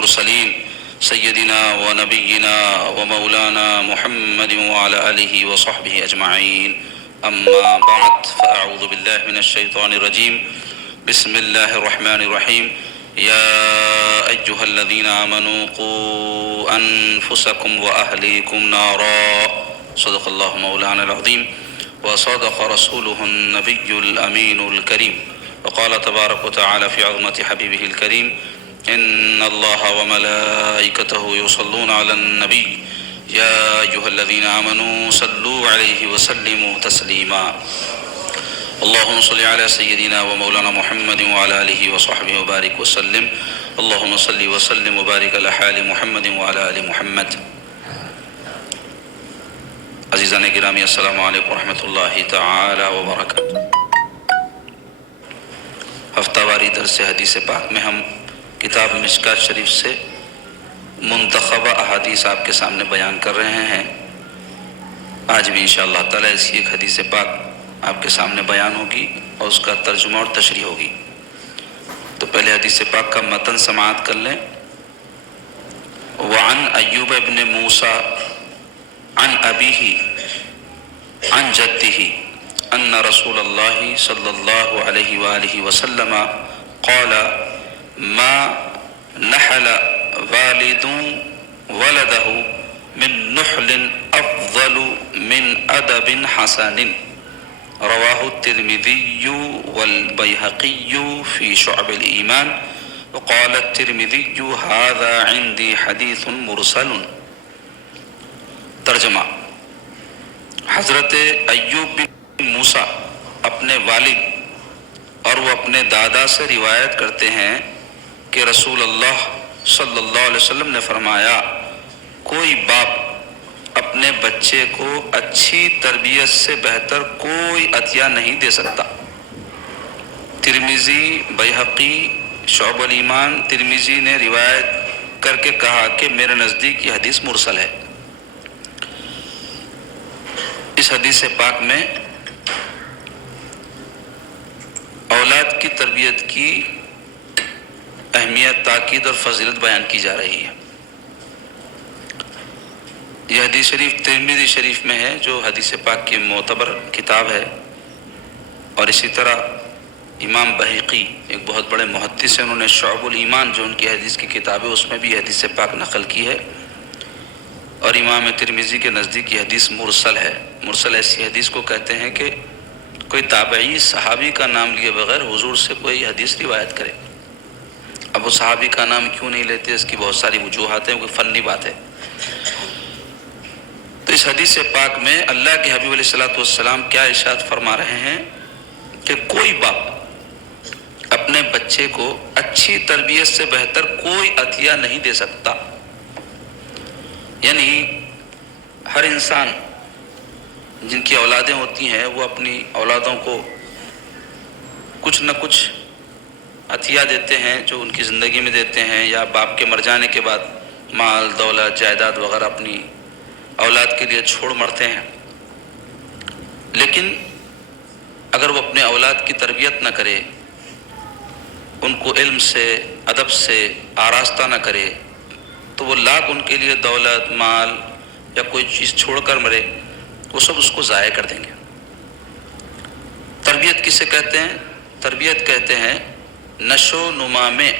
المرسلين سيدنا ونبينا ومولانا محمد وعلى آله وصحبه أجمعين. أما بعد فأعوذ بالله من الشيطان الرجيم. بسم الله الرحمن الرحيم. يا أيها الذين آمنوا قوا أنفسكم وأهليكم نارا. صدق الله مولانا العظيم وصدق رسوله النبي الأمين الكريم. وقال تبارك وتعالى في عظمة حبيبه الكريم: إن الله وملائكته يصلون على النبي يا أيها الذين آمنوا صلوا عليه وسلموا تسليما. اللهم صل على سيدنا ومولانا محمد وعلى آله وصحبه وبارك وسلم. اللهم صل وسلم وبارك على حال محمد وعلى آل محمد. عزیزان گرامی، السلام علیکم ورحمۃ اللہ تعالی وبرکاتہ. ہفتہ واری درس حدیث پاک میں ہم کتاب مشکات شریف سے منتخبہ احادیث آپ کے سامنے بیان کر رہے ہیں. آج بھی انشاءاللہ تعالی اسی ایک حدیث پاک آپ کے سامنے بیان ہوگی اور اس کا ترجمہ اور تشریح ہوگی. تو پہلے حدیث پاک کا متن سماعت کر لیں. وعن ایوب ابن موسیٰ عن أبيه عن جده أن رسول الله صلى الله عليه وآله وسلم قال: ما نحل والد ولده من نحل أفضل من أدب حسن. رواه الترمذي والبيهقي في شعب الإيمان. وقال الترمذي: هذا عندي حديث مرسل. ترجمہ: حضرت ایوب بن موسیٰ اپنے والد اور وہ اپنے دادا سے روایت کرتے ہیں کہ رسول اللہ صلی اللہ علیہ وسلم نے فرمایا: کوئی باپ اپنے بچے کو اچھی تربیت سے بہتر کوئی عطیہ نہیں دے سکتا. ترمذی، بیہقی، شعب الایمان. ترمذی نے روایت کر کے کہا کہ میرے نزدیک یہ حدیث مرسل ہے. اس حدیث پاک میں اولاد کی تربیت کی اہمیت، تاکید اور فضیلت بیان کی جا رہی ہے. یہ حدیث شریف ترمذی شریف میں ہے جو حدیث پاک کی معتبر کتاب ہے. اور اسی طرح امام بیہقی ایک بہت بڑے محدث ہیں، انہوں نے شعب الایمان جو ان کی حدیث کی کتاب ہے اس میں بھی حدیث پاک نقل کی ہے. اور امام ترمذی کے نزدیک یہ حدیث مرسل ہے. مرسل ایسی حدیث کو کہتے ہیں کہ کوئی تابعی صحابی کا نام لیے بغیر حضور سے کوئی حدیث روایت کرے. اب وہ صحابی کا نام کیوں نہیں لیتے، اس کی بہت ساری وجوہات ہیں، کوئی فنی بات ہے. تو اس حدیث پاک میں اللہ کے حبیب علیہ الصلوۃ والسلام کیا ارشاد فرما رہے ہیں کہ کوئی باپ اپنے بچے کو اچھی تربیت سے بہتر کوئی عطیہ نہیں دے سکتا. یعنی ہر انسان جن کی اولادیں ہوتی ہیں وہ اپنی اولادوں کو کچھ نہ کچھ عطیہ دیتے ہیں جو ان کی زندگی میں دیتے ہیں، یا باپ کے مر جانے کے بعد مال، دولت، جائیداد وغیرہ اپنی اولاد کے لیے چھوڑ مرتے ہیں. لیکن اگر وہ اپنے اولاد کی تربیت نہ کرے، ان کو علم سے، ادب سے آراستہ نہ کرے، تو وہ لاکھ ان کے لیے دولت، مال یا کوئی چیز چھوڑ کر مرے، وہ سب اس کو ضائع کر دیں گے. تربیت کسے کہتے ہیں؟ تربیت کہتے ہیں نشو و نما میں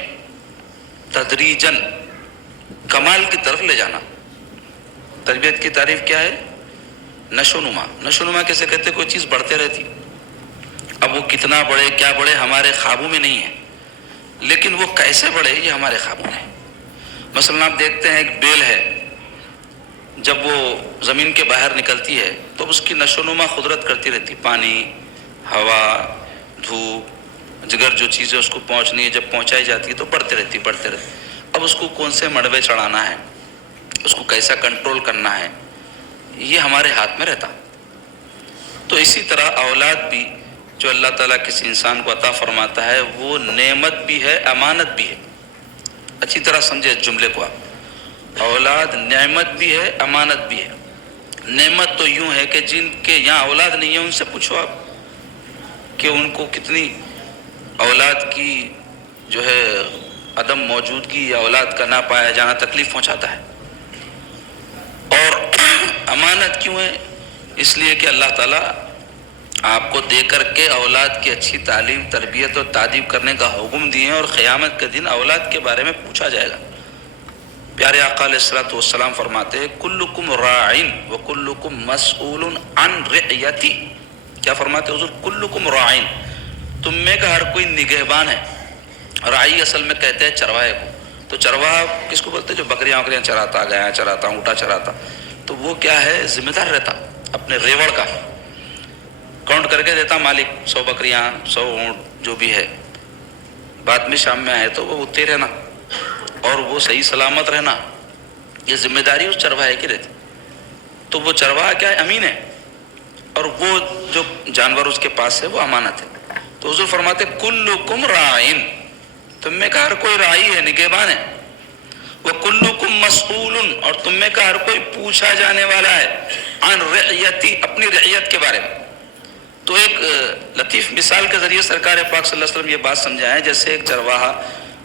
تدریجاً کمال کی طرف لے جانا. تربیت کی تعریف کیا ہے؟ نشو و نما. نشو و نما کیسے کہتے ہیں؟ کوئی چیز بڑھتے رہتی. اب وہ کتنا بڑھے، کیا بڑھے، ہمارے خوابوں میں نہیں ہے، لیکن وہ کیسے بڑھے یہ ہمارے خوابوں میں ہے. مثلا آپ دیکھتے ہیں ایک بیل ہے، جب وہ زمین کے باہر نکلتی ہے تو اس کی نشو و نما قدرت کرتی رہتی. پانی، ہوا، دھوپ، جگر جو چیزیں اس کو پہنچنی ہے، جب پہنچائی جاتی ہے تو بڑھتے رہتی. اب اس کو کون سے مڑوے چڑھانا ہے، اس کو کیسا کنٹرول کرنا ہے، یہ ہمارے ہاتھ میں رہتا. تو اسی طرح اولاد بھی جو اللہ تعالیٰ کسی انسان کو عطا فرماتا ہے وہ نعمت بھی ہے، امانت بھی ہے. اچھی طرح سمجھے اس جملے کو آپ. اولاد نعمت بھی ہے، امانت بھی ہے. نعمت تو یوں ہے کہ جن کے یہاں اولاد نہیں ہے ان سے پوچھو آپ کہ ان کو کتنی اولاد کی جو ہے عدم موجودگی یا اولاد کا نہ پایا جانا تکلیف پہنچاتا ہے. اور امانت کیوں ہے؟ اس لیے کہ اللہ تعالیٰ آپ کو دے کر کے اولاد کی اچھی تعلیم، تربیت اور تعدیب کرنے کا حکم دیے ہیں، اور قیامت کے دن اولاد کے بارے میں پوچھا جائے گا. پیارے آقا علیہ الصلوۃ والسلام فرماتے ہیں کلکم راعٍ وکلکم مسئول عن رعیتی. کیا فرماتے حضور؟ کلکم راعٍ، تم میں کا ہر کوئی نگہبان ہے. راعی اصل میں کہتے ہیں چرواہے کو. تو چرواہا کس کو بولتے ہیں؟ جو بکریاں وکریاں چراتا، گایاں چراتا، اونٹا چراتا. تو وہ کیا ہے؟ ذمہ دار رہتا اپنے ریوڑ کا، کاؤنٹ کر کے دیتا مالک 100 بکریاں 100 اونٹ جو بھی ہے. بعد میں شام میں آئے تو وہ اٹھتے رہنا اور وہ صحیح سلامت رہنا، یہ ذمہ داری اس چرواہے کی رہتی. تو وہ چرواہا کیا ہے؟ امین ہے، اور وہ جو جانور اس کے پاس ہے وہ امانت ہے. تو حضور فرماتے کلکم راعٍ، تم میں کا ہر کوئی راعی ہے، نگہبان ہے. وکلکم مسئول، اور تم میں کا ہر کوئی پوچھا جانے والا ہے، عن رعیتی، اپنی رعیت کے بارے میں. تو ایک لطیف مثال کے ذریعے سرکار پاک صلی اللہ علیہ وسلم یہ بات سمجھائیں، جیسے ایک چرواہا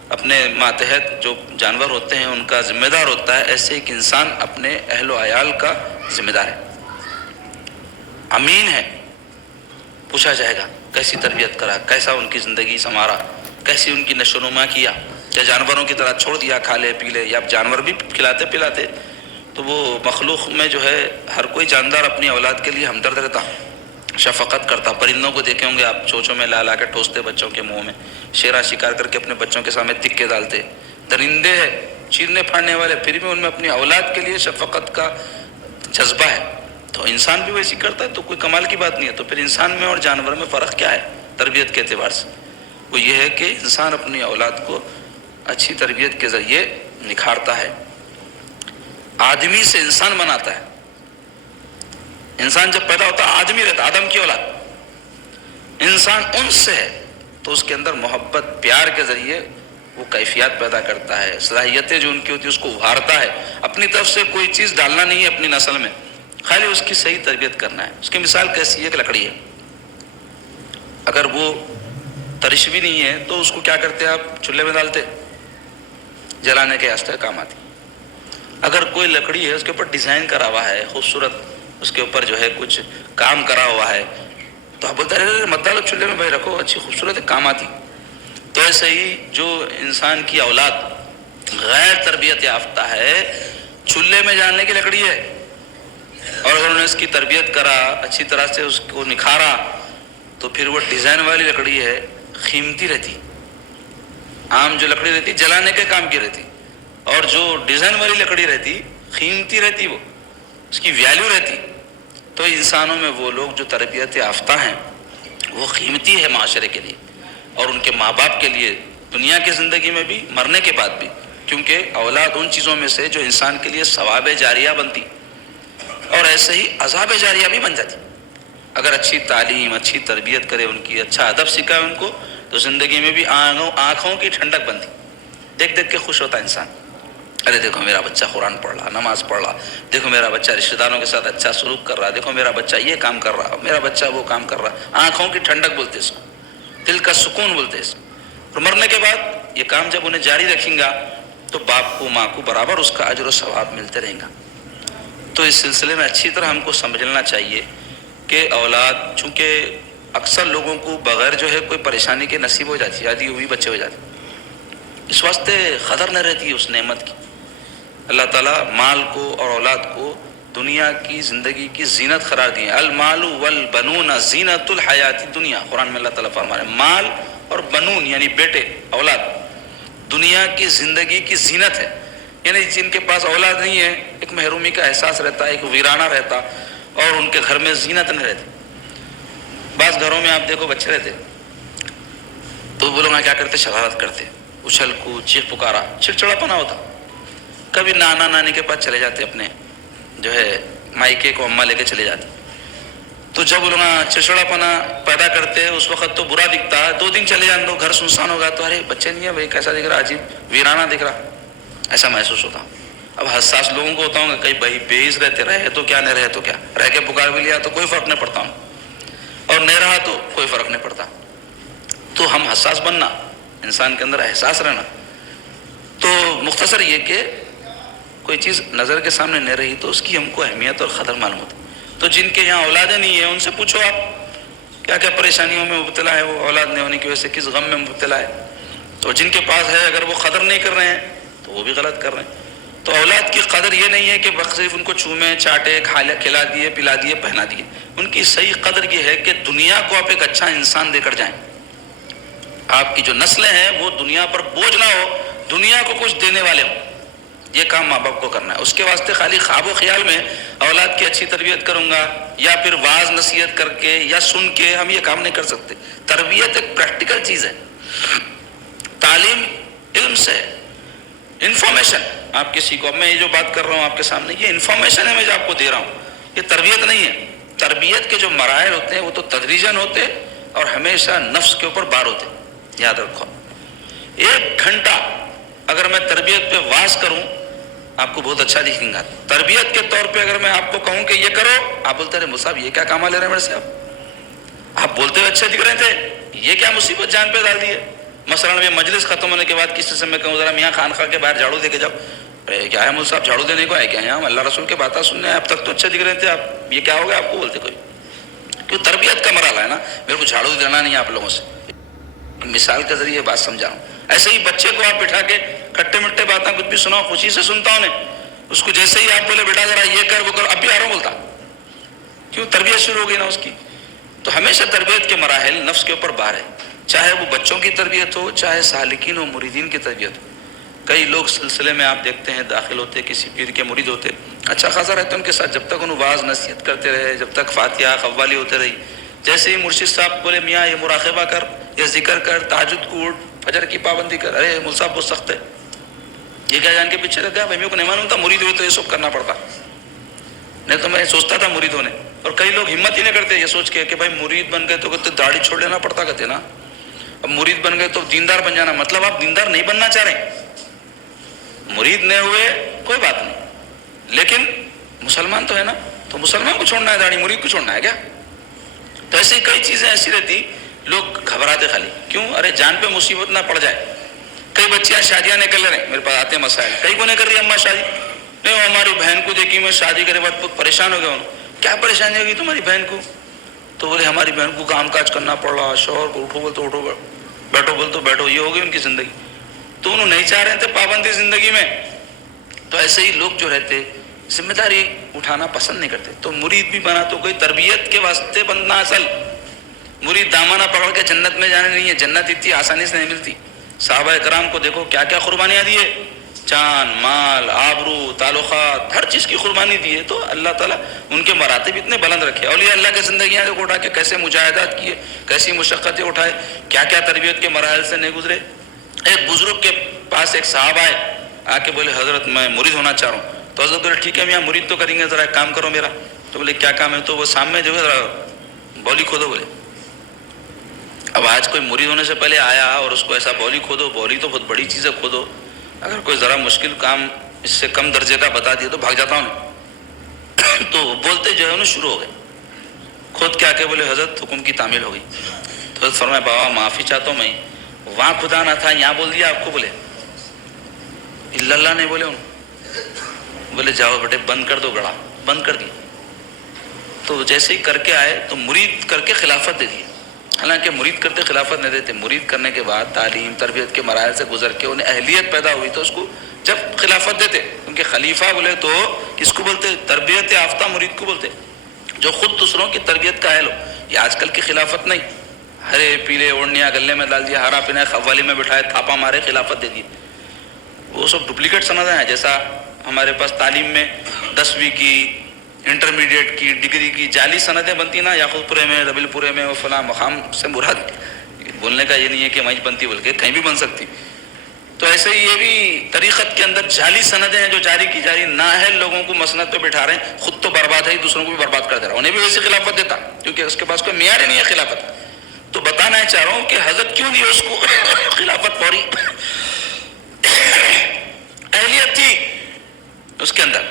اپنے ماتحت جو جانور ہوتے ہیں ان کا ذمہ دار ہوتا ہے، ایسے ایک انسان اپنے اہل و عیال کا ذمہ دار ہے، امین ہے. پوچھا جائے گا کیسی تربیت کرا، کیسا ان کی زندگی سنوارا، کیسی ان کی نشو و نما کیا، یا جانوروں کی طرح چھوڑ دیا کھا لے پی لے، یا جانور بھی کھلاتے پلاتے. تو وہ مخلوق میں جو ہے ہر کوئی جاندار اپنی اولاد کے لیے ہمدرد رہتا، شفقت کرتا. پرندوں کو دیکھیں ہوں گے آپ، چوچوں میں لا لا کے ٹھوستے بچوں کے منہ میں، شیرا شکار کر کے اپنے بچوں کے سامنے تکے ڈالتے. درندے ہیں چیرنے پھاڑنے والے، پھر بھی ان میں اپنی اولاد کے لیے شفقت کا جذبہ ہے. تو انسان بھی ویسی کرتا ہے، تو کوئی کمال کی بات نہیں ہے. تو پھر انسان میں اور جانور میں فرق کیا ہے تربیت کے اعتبار سے؟ وہ یہ ہے کہ انسان اپنی اولاد کو اچھی تربیت کے ذریعے نکھارتا ہے، آدمی سے انسان بناتا ہے. انسان جب پیدا ہوتا ہے آدمی رہتا، آدم کی اولاد. انسان ان سے ہے تو اس کے اندر محبت پیار کے ذریعے وہ کیفیات پیدا کرتا ہے، صلاحیتیں جو ان کی ہوتی ہے اس کو ابھارتا ہے. اپنی طرف سے کوئی چیز ڈالنا نہیں ہے اپنی نسل میں، خالی اس کی صحیح تربیت کرنا ہے. اس کی مثال کیسی ہے؟ کہ لکڑی ہے، اگر وہ ترش بھی نہیں ہے تو اس کو کیا کرتے ہیں آپ؟ چولہے میں ڈالتے، جلانے کے واسطے کام آتی. اگر کوئی لکڑی ہے اس کے اوپر ڈیزائن کرا ہوا ہے خوبصورت، اس کے اوپر جو ہے کچھ کام کرا ہوا ہے، تو آپ بولتے رہے مت ڈالو چولہے میں، بھائی رکھو، اچھی خوبصورت ہے، کام آتی. تو ایسے ہی جو انسان کی اولاد غیر تربیت یافتہ ہے، چولہے میں جاننے کی لکڑی ہے، اور اگر انہوں نے اس کی تربیت کرا، اچھی طرح سے اس کو نکھارا، تو پھر وہ ڈیزائن والی لکڑی ہے، قیمتی رہتی. عام جو لکڑی رہتی جلانے کے کام کی رہتی، اور جو ڈیزائن والی لکڑی رہتی قیمتی رہتی، وہ اس کی ویلیو رہتی. تو انسانوں میں وہ لوگ جو تربیت یافتہ ہیں وہ قیمتی ہے معاشرے کے لیے اور ان کے ماں باپ کے لیے، دنیا کی زندگی میں بھی، مرنے کے بعد بھی. کیونکہ اولاد ان چیزوں میں سے جو انسان کے لیے ثواب جاریہ بنتی، اور ایسے ہی عذاب جاریہ بھی بن جاتی. اگر اچھی تعلیم، اچھی تربیت کرے ان کی، اچھا ادب سکھائے ان کو، تو زندگی میں بھی آنکھوں کی ٹھنڈک بنتی. دیکھ دیکھ کے خوش ہوتا انسان، ارے دیکھو میرا بچہ قرآن پڑھ رہا، نماز پڑھ رہا، دیکھو میرا بچہ رشتہ داروں کے ساتھ اچھا سلوک کر رہا، دیکھو میرا بچہ یہ کام کر رہا، میرا بچہ وہ کام کر رہا. آنکھوں کی ٹھنڈک بولتے اس کو، دل کا سکون بولتے اس کو. اور مرنے کے بعد یہ کام جب انہیں جاری رکھیں گا تو باپ کو، ماں کو برابر اس کا اجر و ثواب ملتے رہیں گا. تو اس سلسلے میں اچھی طرح ہم کو سمجھنا چاہیے کہ اولاد، چونکہ اکثر لوگوں کو بغیر جو ہے کوئی پریشانی کے نصیب ہو جاتی ہے، شادی ہوئی بچے ہو جاتے، اس واسطے قدر نہ رہتی ہے اس نعمت کی. اللہ تعالیٰ مال کو اور اولاد کو دنیا کی زندگی کی زینت قرار دی ہے. المال والبنون زینت الحیات الدنیا، قرآن میں اللہ تعالیٰ فرما رہے ہیں مال اور بنون یعنی بیٹے، اولاد دنیا کی زندگی کی زینت ہے. یعنی جن کے پاس اولاد نہیں ہے، ایک محرومی کا احساس رہتا، ایک ویرانہ رہتا، اور ان کے گھر میں زینت نہیں رہتی. بعض گھروں میں آپ دیکھو بچے رہتے تو وہ لوگ کیا کرتے؟ شرارت کرتے، اچھل کود، چیخ پکارا، چڑچڑا پنا ہوتا. کبھی نانا نانی کے پاس چلے جاتے، اپنے جو ہے مائکے کو اماں لے کے چلے جاتے. تو جب وہ لوگ چڑچڑا پنا پیدا کرتے اس وقت تو برا دکھتا، 2 دن چلے جان دو، گھر سنسان ہوگا تو ارے بچے نہیں ہے بھائی، کیسا دکھ رہا، عجیب ویرانہ دکھ رہا، ایسا محسوس ہوتا. اب حساس لوگوں کو ہوتا ہوں کہ کئی بھائی بےعز رہتے، رہے تو کیا، نہیں رہے تو کیا، رہ کے پکار بھی لیا تو کوئی فرق نہیں پڑتا ہوں، اور نہیں رہا تو کوئی فرق نہیں پڑتا. تو ہم حساس بننا، انسان کے اندر احساس رہنا مختصر یہ کہ کوئی چیز نظر کے سامنے نہیں رہی تو اس کی ہم کو اہمیت اور قدر معلوم ہوتی. تو جن کے یہاں اولادیں نہیں ہیں ان سے پوچھو آپ کیا کیا پریشانیوں میں مبتلا ہے وہ، اولاد نہیں ہونے کی وجہ سے کس غم میں مبتلا ہے. تو جن کے پاس ہے اگر وہ قدر نہیں کر رہے ہیں تو وہ بھی غلط کر رہے ہیں. تو اولاد کی قدر یہ نہیں ہے کہ صرف ان کو چومیں چاٹے کھلا دیے پلا دیے پہنا دیے. ان کی صحیح قدر یہ ہے کہ دنیا کو آپ ایک اچھا انسان دے کر جائیں. آپ کی جو نسلیں ہیں وہ دنیا پر بوجھ نہ ہو، دنیا کو کچھ دینے والے ہوں. یہ کام ماں باپ کو کرنا ہے. اس کے واسطے خالی خواب و خیال میں اولاد کی اچھی تربیت کروں گا یا پھر واعظ نصیحت کر کے یا سن کے ہم یہ کام نہیں کر سکتے. تربیت ایک پریکٹیکل چیز ہے. تعلیم علم سے ہے. انفارمیشن آپ کسی کو، اب میں یہ جو بات کر رہا ہوں آپ کے سامنے یہ انفارمیشن ہے میں جو آپ کو دے رہا ہوں، یہ تربیت نہیں ہے. تربیت کے جو مراحل ہوتے ہیں وہ تو تدریجاً ہوتے اور ہمیشہ نفس کے اوپر بار ہوتے. یاد رکھو 1 گھنٹہ اگر میں تربیت پہ واعظ کروں آپ کو بہت اچھا دکھیں گا. تربیت کے طور پہ اگر میں آپ کو کہوں کہ یہ کرو، آپ بولتے رہے مصعب یہ کیا کام لے رہے ہیں میرے سے، آپ بولتے ہوئے اچھے دکھ رہے تھے، یہ کیا مصیبت جان پہ ڈال دی ہے. مثلاً میں مجلس ختم ہونے کے بعد کسی سے میں کہوں ذرا میاں خانقاہ کے باہر جھاڑو دے کے جاؤ، ارے کیا ہے مول صاحب جھاڑو دینے کو ہے کیا یہاں، اللہ رسول کے باتیں سننے ہیں، اب تک تو اچھے دکھ رہے تھے آپ، یہ کیا ہو گیا آپ کو بولتے کوئی. کیوں تربیت کا مرحلہ ہے نا. میرے کو جھاڑو دینا نہیں آپ لوگوں سے. مثال کے ذریعے بات سمجھا ہوں. ایسے ہی بچے کو آپ بٹھا کے کھٹے مٹے باتیں کچھ بھی سناؤ خوشی سے سنتا ہوں. اس کو جیسے ہی آپ بولے بیٹا ذرا یہ کر وہ کر اب بھی آ رہا بولتا. کیوں تربیت شروع ہو گئی نا اس کی. تو ہمیشہ تربیت کے مراحل نفس کے اوپر بار ہے، چاہے وہ بچوں کی تربیت ہو چاہے سالکین و مریدین کی تربیت ہو. کئی لوگ سلسلے میں آپ دیکھتے ہیں داخل ہوتے کسی پیر کے مرید ہوتے اچھا خاصا رہتے ان کے ساتھ جب تک انہوں واعظ نصیحت کرتے رہے، جب تک فاتحہ قوالی ہوتے رہی. جیسے ہی مرشد صاحب بولے میاں یہ مراقبہ کر، یہ ذکر کر، تہجد کو اٹھ، فجر کی پابندی کر، ارے مول صاحب بہت سخت ہے، یہ کیا جان کے پیچھے رہ گیا. بھائی میرے کو نہیں معلوم تھا مرید ہوئے تو یہ سب کرنا پڑتا، نہیں تو میں سوچتا تھا مرید ہونے. اور کئی لوگ ہمت ہی نہیں کرتے یہ سوچ کے کہ بھائی مرید بن گئے تو کہتے داڑھی چھوڑ لینا پڑتا کہتے نا، اب مرید بن گئے تو دیندار بن جانا. مطلب آپ دیندار نہیں بننا چاہ رہے، مرید نہیں ہوئے کوئی بات نہیں لیکن مسلمان تو ہے نا، تو مسلمان کو چھوڑنا ہے داڑھی، مرید کو چھوڑنا ہے کیا. تو ایسی کئی چیزیں ایسی رہتی لوگ گھبراتے خالی کیوں، ارے جان پہ مصیبت نہ پڑ جائے. کئی بچیاں شادیاں نہیں کر رہے ہیں، میرے پاس آتے مسائل، کئی کو نہیں کر رہی اماں شادی. نہیں وہ ہماری بہن کو دیکھی میں شادی کرے بعد بہت پریشان ہو گیا ہوں. کیا پریشانی ہوگی تمہاری بہن کو؟ تو بولے ہماری بہن کو کام کاج کرنا پڑ رہا، شوہر کو اٹھو بول تو اٹھو، بیٹھو بول تو بیٹھو، یہ ہو گئی ان کی زندگی. تو انہوں نہیں چاہ رہے تھے پابندی زندگی میں. تو ایسے ہی لوگ جو رہتے ذمہ داری اٹھانا پسند نہیں کرتے. تو مرید بھی بنا تو کوئی تربیت کے واسطے بننا. اصل مرید دامانہ پکڑ کے جنت میں جانے نہیں ہے، جنت اتنی آسانی سے نہیں ملتی. صحابہ کرام کو دیکھو کیا کیا قربانیاں دی ہے، جان مال آبرو تعلقات ہر چیز کی قربانی دی ہے. تو اللہ تعالیٰ ان کے مراتب اتنے بلند رکھے. اولیاء اللہ کی زندگیاں دیکھو اٹھا کے کیسے مجاہدات کیے، کیسی مشقتیں اٹھائے، کیا کیا تربیت کے مراحل سے نہیں گزرے. ایک بزرگ کے پاس ایک صاحب آئے، آ کے بولے حضرت میں مرید ہونا چاہ رہا ہوں. تو حضرت بولے ٹھیک ہے میاں مرید تو کریں گے، ذرا ایک کام کرو میرا. تو بولے کیا کام ہے؟ تو وہ سامنے جو ہے ذرا بولی کھودو. بولے اب آج کوئی مرید ہونے سے پہلے آیا اور اس کو ایسا بولی کھودو، بولی تو بہت بڑی چیز ہے کھودو. اگر کوئی ذرا مشکل کام اس سے کم درجے کا بتا دیا تو بھاگ جاتا ہوں. تو بولتے جو ہے انہوں شروع ہو گئے کھود کے آ کے بولے حضرت حکم کی تعمیل ہو گئی. تو حضرت فرمائے بابا معافی چاہتا ہوں میں، وہاں خدا نہ تھا یہاں بول دیا آپ کو. بولے اللہ نہیں بولے انہوں. بولے جاؤ بیٹے بند کر دو گڑھا، بند کر دی. تو جیسے ہی کر کے آئے تو مرید کر کے خلافت دے دی. حالانکہ مرید کرتے خلافت نہیں دیتے، مرید کرنے کے بعد تعلیم تربیت کے مراحل سے گزر کے انہیں اہلیت پیدا ہوئی تو اس کو جب خلافت دیتے. کیونکہ خلیفہ بولے تو کس کو بولتے؟ تربیت یافتہ مرید کو بولتے، جو خود دوسروں کی تربیت کا اہل ہو. یہ آج کل کی خلافت نہیں، ہرے پیلے اوڑنیاں گلے میں ڈال دیا، ہرا پینا قوالی میں بٹھائے، تھاپا مارے، خلافت دے دی. وہ سب ڈپلیکیٹ سمجھ ہیں. جیسا ہمارے پاس تعلیم میں 10ویں کی انٹرمیڈیٹ کی ڈگری کی جعلی سندیں بنتی نا، یاقوت پورے میں ربیل پورے میں، وہ فلاں مقام سے مراد بولنے کا یہ نہیں ہے کہ وہیں بنتی بلکہ کہیں بھی بن سکتی. تو ایسے ہی یہ بھی طریقت کے اندر جعلی سندیں ہیں جو جاری کی جاری نااہل لوگوں کو مسند پہ بٹھا رہے ہیں. خود تو برباد ہے ہی، دوسروں کو بھی برباد کر دے رہا. انہیں بھی ویسی خلافت دیتا کیونکہ اس کے پاس کوئی معیار ہی نہیں ہے خلافت. تو بتانا چاہ رہا ہوں کہ حضرت کیوں نہیں اس کو خلافت فوری اہلیت تھی اس کے اندر.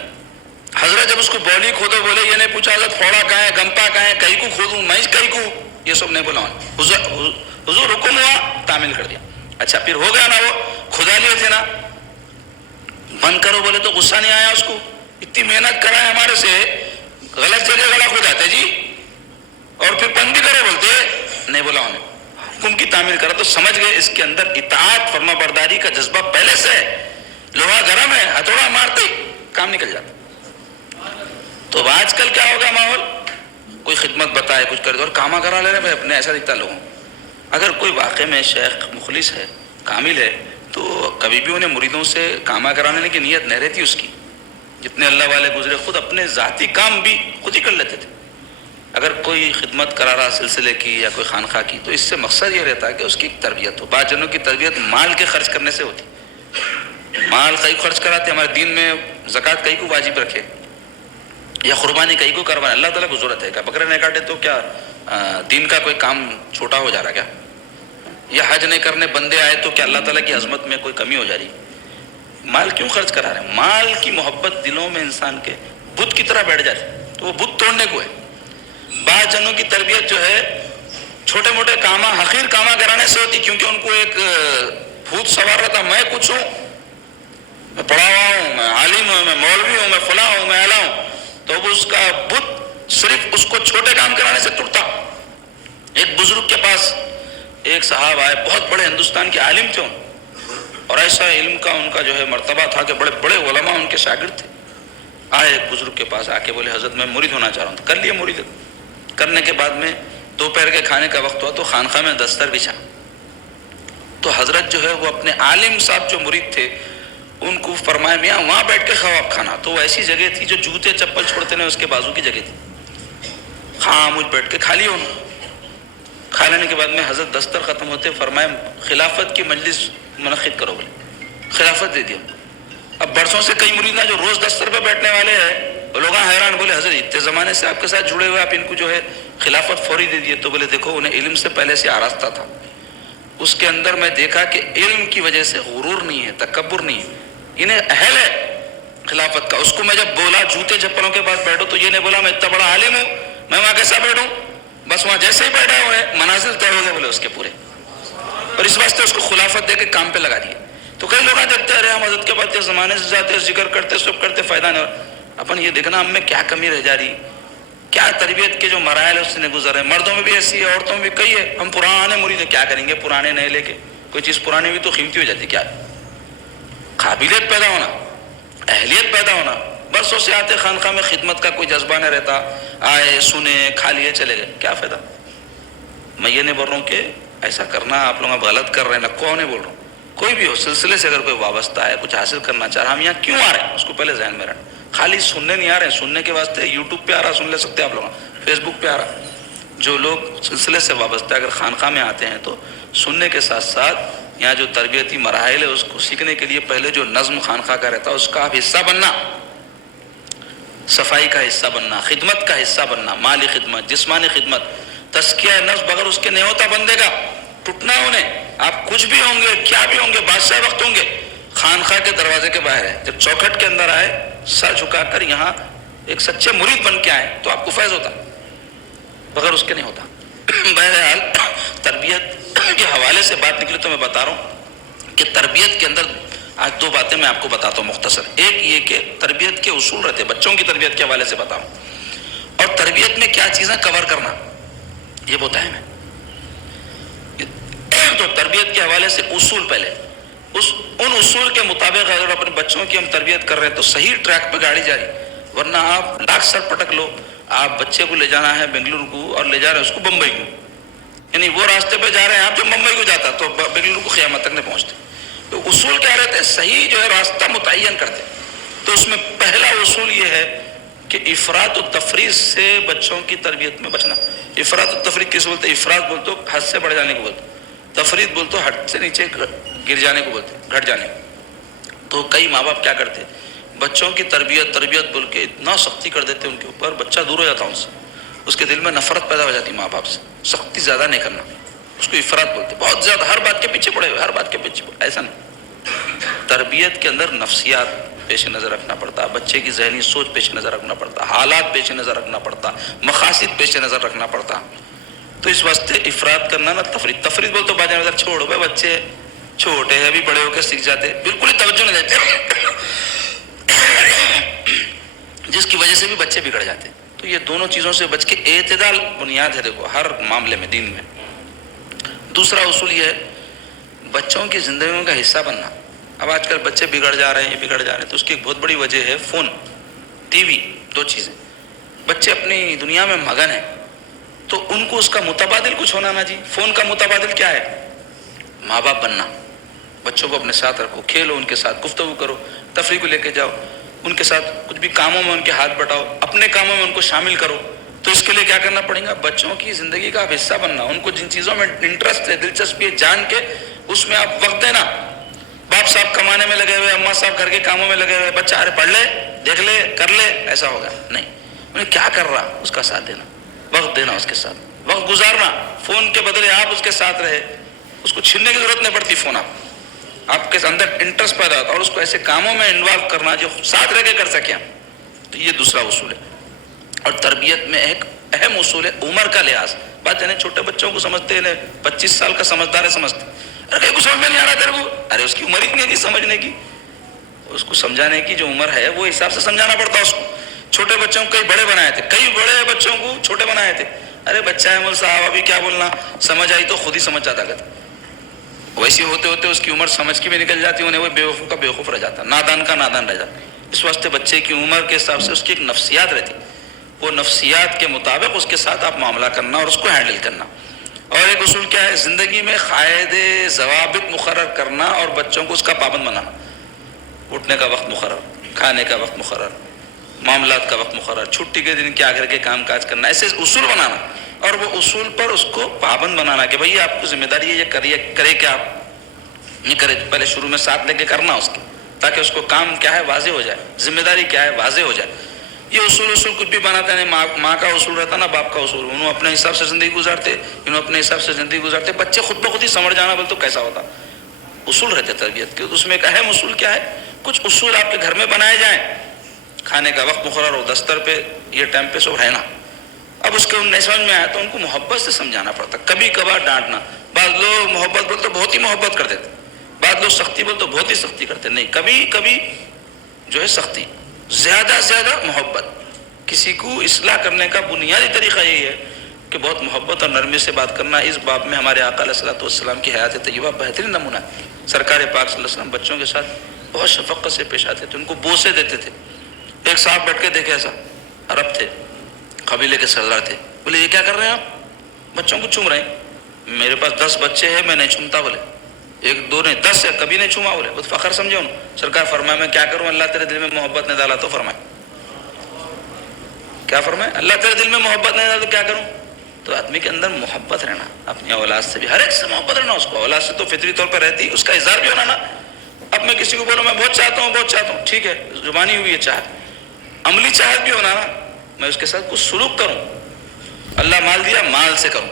حضرت جب اس کو بولی کھودو بولے یہ نہیں پوچھا حضرت پھوڑا کہاں ہے، گمپا کہاں ہے، کئی کو کھودوں میں کئی کو، یہ سب نہیں بولا. حضور حکم ہوا تعمیل کر دیا. اچھا پھر ہو گیا نا، وہ کھدا لیے تھے نا، بند کرو بولے تو غصہ نہیں آیا اس کو؟ اتنی محنت کرائے ہمارے سے، غلط جگہ گلا کھو جاتے جی، اور پھر بند بھی کرو بولتے نہیں بولا انہیں، حکم کی تعمیل کرا تو سمجھ گئے اس کے اندر اطاعت فرما برداری کا جذبہ پہلے سے ہے، لوہا گرم ہے، ہتھوڑا مارتے کام نکل جاتا۔ تو اب آج کل کیا ہوگا ماحول، کوئی خدمت بتائے کچھ کر دے اور کاما کرا لے رہے ہیں اپنے، ایسا دکھتا لوگوں۔ اگر کوئی واقع میں شیخ مخلص ہے، کامل ہے، تو کبھی بھی انہیں مریدوں سے کاما کرانے کی نیت نہیں رہتی اس کی۔ جتنے اللہ والے گزرے خود اپنے ذاتی کام بھی خود ہی کر لیتے تھے۔ اگر کوئی خدمت کرا رہا سلسلے کی یا کوئی خانقاہ کی تو اس سے مقصد یہ رہتا ہے کہ اس کی تربیت ہو۔ بعض جنوں کی تربیت مال کے خرچ کرنے سے ہوتی، مال کئی کو خرچ کراتے، ہمارے دین میں زکوٰۃ کئی کو واجب رکھے یا قربانی کئی کو کروانا، اللہ تعالیٰ کو ضرورت ہے کیا بکرے نہیں کاٹے تو کیا دین کا کوئی کام چھوٹا ہو جا رہا کیا؟ یا حج نہیں کرنے بندے آئے تو کیا اللہ تعالیٰ کی عظمت میں کوئی کمی ہو جا رہی؟ مال کیوں خرچ کرا رہے ہیں؟ مال کی محبت دلوں میں انسان کے بت کی طرح بیٹھ جاتی تو وہ بت توڑنے کو ہے۔ بعض جنوں کی تربیت جو ہے چھوٹے موٹے کامہ حقیر کامہ کرانے سے ہوتی، کیونکہ ان کو ایک بھوت سوار رہتا، میں کچھ ہوں، میں پڑھا ہوا ہوں، میں عالم ہوں، میں مولوی ہوں، میں فلاں ہوں، میں اعلیٰ ہوں، تو وہ اس کا بت صرف اس کو چھوٹے کام کرانے سے ٹوٹتا۔ ایک بزرگ کے پاس ایک صاحب آئے، بہت بڑے ہندوستان کے عالم تھے اور ایسا علم کا ان کا جو ہے مرتبہ تھا کہ بڑے بڑے علماء ان کے شاگرد تھے۔ آئے ایک بزرگ کے پاس آ کے بولے حضرت میں مرید ہونا چاہ رہا ہوں۔ کر لیے مرید، کرنے کے بعد میں دوپہر کے کھانے کا وقت ہوا تو خانقاہ میں دستر بچھا، تو حضرت جو ہے وہ اپنے عالم صاحب جو مرید تھے ان کو فرمائے میاں وہاں بیٹھ کے کھاؤ آپ کھانا، تو وہ ایسی جگہ تھی جو جوتے چپل چھوڑتے ہیں اس کے بازو کی جگہ تھی، خاموش بیٹھ کے کھا لیا انہوں۔ کھا لینے کے بعد میں حضرت دستر ختم ہوتے فرمائے خلافت کی مجلس منعقد کرو، بولے خلافت دے دیا۔ اب برسوں سے کئی مرید جو روز دستر پہ بیٹھنے والے ہیں وہ لوگ حیران، بولے حضرت اتنے زمانے سے آپ کے ساتھ جڑے ہوئے، آپ ان کو جو ہے خلافت فوری دے دیے؟ تو بولے دیکھو انہیں علم سے پہلے سے آراستہ تھا، اس کے اندر میں دیکھا کہ علم کی وجہ سے غرور نہیں ہے، تکبر نہیں ہے، انہیں اہل ہے خلافت کا۔ اس کو میں جب بولا جوتے چپلوں کے پاس بیٹھو تو یہ نہیں بولا میں اتنا بڑا عالم ہوں میں وہاں کیسا بیٹھوں، بس وہاں جیسے ہی بیٹھا ہوئے منازل طے ہو گئے بولے اس کے پورے، اور اس واسطے اس کو خلافت دے کے کام پہ لگا دیے۔ تو کئی لوگ دیکھتے رہے ہم حضرت کے بعد زمانے سے جاتے ذکر کرتے سب کرتے فائدہ نہیں ہو، اپن یہ دیکھنا ہم میں کیا کمی رہ جا رہی، کیا تربیت کے جو مراحل اس نے گزرے، مردوں میں بھی ایسی ہے عورتوں میں بھی کئی ہے، ہم پرانے مرید ہیں کیا کریں گے، پرانے نئے لے کے کوئی چیز پرانی بھی تو قیمتی ہو جاتی، کیا قابلیت پیدا ہونا، اہلیت پیدا ہونا۔ برسوں سے آتے خانقاہ میں خدمت کا کوئی جذبہ نہیں رہتا، آئے سنے کھا لیے چلے گئے، کیا فائدہ؟ میں یہ نہیں بول رہا ہوں کہ ایسا کرنا آپ لوگ اب غلط کر رہے ہیں، نہ کو نہیں بول رہا ہوں، کوئی بھی ہو سلسلے سے اگر کوئی وابستہ ہے کچھ حاصل کرنا چاہ رہا، ہم یہاں کیوں آ رہے ہیں اس کو پہلے ذہن میں رہنا۔ خالی سننے نہیں آ رہے ہیں، سننے کے واسطے یوٹیوب پہ آ رہا سن لے سکتے ہیں آپ لوگ، فیس بک پہ آ رہا۔ جو لوگ سلسلے سے وابستہ اگر خانقاہ میں آتے ہیں تو سننے کے ساتھ ساتھ یہاں جو تربیتی مراحل ہے اس کو سیکھنے کے لیے پہلے جو نظم خانقاہ کا رہتا ہے اس کا حصہ بننا، صفائی کا حصہ بننا، خدمت کا حصہ بننا، مالی خدمت، جسمانی خدمت، تزکیہ نفس بغیر اس کے نہیں ہوتا بندے کا، ٹوٹنا انہیں۔ آپ کچھ بھی ہوں گے کیا بھی ہوں گے بادشاہ وقت ہوں گے، خانقاہ کے دروازے کے باہر ہے، جب چوکھٹ کے اندر آئے سر جھکا کر یہاں ایک سچے مرید بن کے آئے تو آپ کو فیض ہوتا، بغیر اس کے نہیں ہوتا۔ بہرحال تربیت کے حوالے سے بات نکلی تو میں بتا رہا ہوں کہ تربیت کے اندر آج دو باتیں میں آپ کو بتاتا ہوں مختصر۔ ایک یہ کہ تربیت کے اصول رہتے، بچوں کی تربیت کے حوالے سے بتاؤں، اور تربیت میں کیا چیزیں کور کرنا یہ بتائیں میں۔ تو تربیت کے حوالے سے اصول پہلے، ان اصول کے مطابق اگر اپنے بچوں کی ہم تربیت کر رہے ہیں تو صحیح ٹریک پہ گاڑی جا رہی، ورنہ آپ لاکھ سر پٹک لو، آپ بچے کو لے جانا ہے بنگلورو کو اور لے جا رہے ہیں اس کو بمبئی کو، یعنی وہ راستے پہ جا رہے ہیں آپ جو ممبئی کو جاتا تو بنگلورو کو قیامت تک نہیں پہنچتے۔ تو اصول کیا رہتے ہیں، صحیح جو ہے راستہ متعین کرتے۔ تو اس میں پہلا اصول یہ ہے کہ افراط و تفریط سے بچوں کی تربیت میں بچنا۔ افراط و تفریط کس بولتے؟ افراط بولتے حد سے بڑھ جانے کو بولتے، تفریط بولتے حد سے نیچے گر جانے کو بولتے، گھٹ جانے کو۔ تو کئی ماں باپ کیا کرتے، بچوں کی تربیت بول کے اتنا سختی کر دیتے ان کے اوپر، بچہ دور ہو جاتا ان سے، اس کے دل میں نفرت پیدا ہو جاتی ماں باپ سے۔ سختی زیادہ نہیں کرنا، اس کو افراط بولتے، بہت زیادہ ہر بات کے پیچھے پڑے ہوئے، ہر بات کے پیچھے پڑے، ایسا نہیں۔ تربیت کے اندر نفسیات پیش نظر رکھنا پڑتا، بچے کی ذہنی سوچ پیش نظر رکھنا پڑتا، حالات پیش نظر رکھنا پڑتا، مقاصد پیش نظر رکھنا پڑتا۔ تو اس واسطے افراط کرنا نہ تفریط بول تو باجا چھوڑو بھائی، بچے چھوٹے ہیں ابھی بڑے ہو کے سیکھ جاتے، بالکل ہی توجہ نہیں دیتے۔ بچے بگڑ جاتے ہیں. تو یہ دونوں چیزوں سے بچ کے اعتدال بنیاد ہے دیکھو ہر معاملے میں دین میں. دوسرا اصول یہ ہے بچوں کی زندگیوں کا حصہ بننا. اب آج کل بچے بگڑ جا رہے ہیں تو اس کی ایک بہت بڑی وجہ ہے فون ٹی وی. دو چیزیں. بچے اپنی دنیا میں مگن ہیں تو ان کو اس کا متبادل کچھ ہونا نا جی. فون کا متبادل کیا ہے؟ ماں باپ بننا. بچوں کو اپنے ساتھ رکھو, کھیلو ان کے ساتھ, گفتگو کرو, تفریح کو لے کے جاؤ, ان کے ساتھ کچھ بھی کاموں میں ان کے ہاتھ بٹاؤ, اپنے کاموں میں ان کو شامل کرو. تو اس کے لیے کیا کرنا پڑے گا؟ بچوں کی زندگی کا آپ حصہ بننا. ان کو جن چیزوں میں انٹرسٹ ہے, دلچسپی ہے, جان کے اس میں آپ وقت دینا. باپ صاحب کمانے میں لگے ہوئے, اماں صاحب گھر کے کاموں میں لگے ہوئے, بچہ ارے پڑھ لے, دیکھ لے, کر لے, ایسا ہوگا نہیں. انہیں کیا کر رہا اس کا ساتھ دینا, وقت دینا, اس کے ساتھ وقت گزارنا. فون کے بدلے آپ اس کے ساتھ رہے, اس کو چھیننے کی ضرورت نہیں پڑتی. فون آپ کے اندر انٹرسٹ پیدا ہوتا اور اس کو ایسے کاموں میں انوالو کرنا جو ساتھ رہ کے کر سکیں. تو یہ دوسرا اصول ہے. اور تربیت میں ایک اہم اصول ہے عمر کا لحاظ. بات جانے چھوٹے بچوں کو سمجھتے ہیں 25 سال کا سمجھدار ہے سمجھتے, ارے کچھ سمجھ میں نہیں آ رہا تیرے کو, ارے اس کی عمر اتنی نہیں سمجھنے کی. اس کو سمجھانے کی جو عمر ہے وہ حساب سے سمجھانا پڑتا ہے اس کو. چھوٹے بچوں کو کئی بڑے بنائے تھے, کئی بڑے بچوں کو چھوٹے بنائے تھے. ارے بچہ ہے مول صاحب ابھی کیا بولنا, سمجھ آئی تو خود ہی سمجھ جاتا کرتا. ویسے ہوتے ہوتے اس کی عمر سمجھ کی بھی نکل جاتی, انہیں وہ بیوقوف کا بیوقوف رہ جاتا, نادان کا نادان رہ جاتا. اس واسطے بچے کی عمر کے حساب سے اس کی ایک نفسیات رہتی, وہ نفسیات کے مطابق اس کے ساتھ آپ معاملہ کرنا اور اس کو ہینڈل کرنا. اور ایک اصول کیا ہے, زندگی میں قاعدے ضوابط مقرر کرنا اور بچوں کو اس کا پابند بنانا. اٹھنے کا وقت مقرر, کھانے کا وقت مقرر, معاملات کا وقت مقرر, چھٹی کے دن کیا کر کے کام کاج کرنا, ایسے اصول بنانا اور وہ اصول پر اس کو پابند بنانا کہ بھئی آپ کو ذمہ داری ہے, یہ کرے کیا آپ نہیں کرے. پہلے شروع میں ساتھ لے کے کرنا اس کے, تاکہ اس کو کام کیا ہے واضح ہو جائے, ذمہ داری کیا ہے واضح ہو جائے. یہ اصول کچھ بھی بناتے ہیں, ماں کا اصول رہتا نا, باپ کا اصول, انہوں اپنے حساب سے زندگی گزارتے, انہوں اپنے حساب سے زندگی گزارتے. بچے خود بخود ہی سمجھ جانا بول تو کیسا ہوتا. اصول رہتے تربیت کے. اس میں ایک اہم اصول کیا ہے, کچھ اصول آپ کے گھر میں بنائے جائیں. کھانے کا وقت مقرر ہو, دستر پہ یہ ٹائم پہ سب رہنا. اب اس کے نہیں سمجھ میں آیا تو ان کو محبت سے سمجھانا پڑتا, کبھی کبھار ڈانٹنا. بعض لوگ محبت بول تو بہت ہی محبت کرتے تھے, بعض لوگ سختی بول تو بہت ہی سختی کرتے. نہیں, کبھی کبھی جو ہے سختی, زیادہ زیادہ محبت. کسی کو اصلاح کرنے کا بنیادی طریقہ یہی ہے کہ بہت محبت اور نرمی سے بات کرنا. اس باب میں ہمارے آقا علیہ الصلوۃ والسلام کی حیات طیبہ بہترین نمونہ ہے. سرکار پاک صلی اللہ علیہ وسلم بچوں کے ساتھ بہت شفقت سے پیش آتے تھے, ان کو بوسے دیتے تھے. ایک صاحب بیٹھ کے دیکھے, ایسا عرب تھے, قبیلے کے سردار تھے, بولے یہ کیا کر رہے ہیں آپ, بچوں کو چوم رہے ہیں. میرے پاس 10 بچے ہیں, میں نہیں چومتا. بولے ایک دو نہیں 10 ہے, کبھی نہیں چوما. بولے بہت فخر سمجھے انہوں. سرکار فرمایا میں کیا کروں, اللہ تیرے دل میں محبت نہیں ڈالا تو. فرمائے کیا فرمائے, اللہ تیرے دل میں محبت نہیں ڈالا تو کیا کروں. تو آدمی کے اندر محبت رہنا, اپنی اولاد سے بھی, ہر ایک سے محبت رہنا. اس کو اولاد سے تو فطری طور پر رہتی, اس کا اظہار بھی ہونا نا. اب میں کسی کو بولوں میں بہت چاہتا ہوں, بہت چاہتا ہوں, ٹھیک ہے, زبانی ہوئی ہے چاہت, عملی چاہت بھی ہونا نا. میں اس کے ساتھ کچھ سلوک کروں. اللہ مال دیا, مال سے کروں.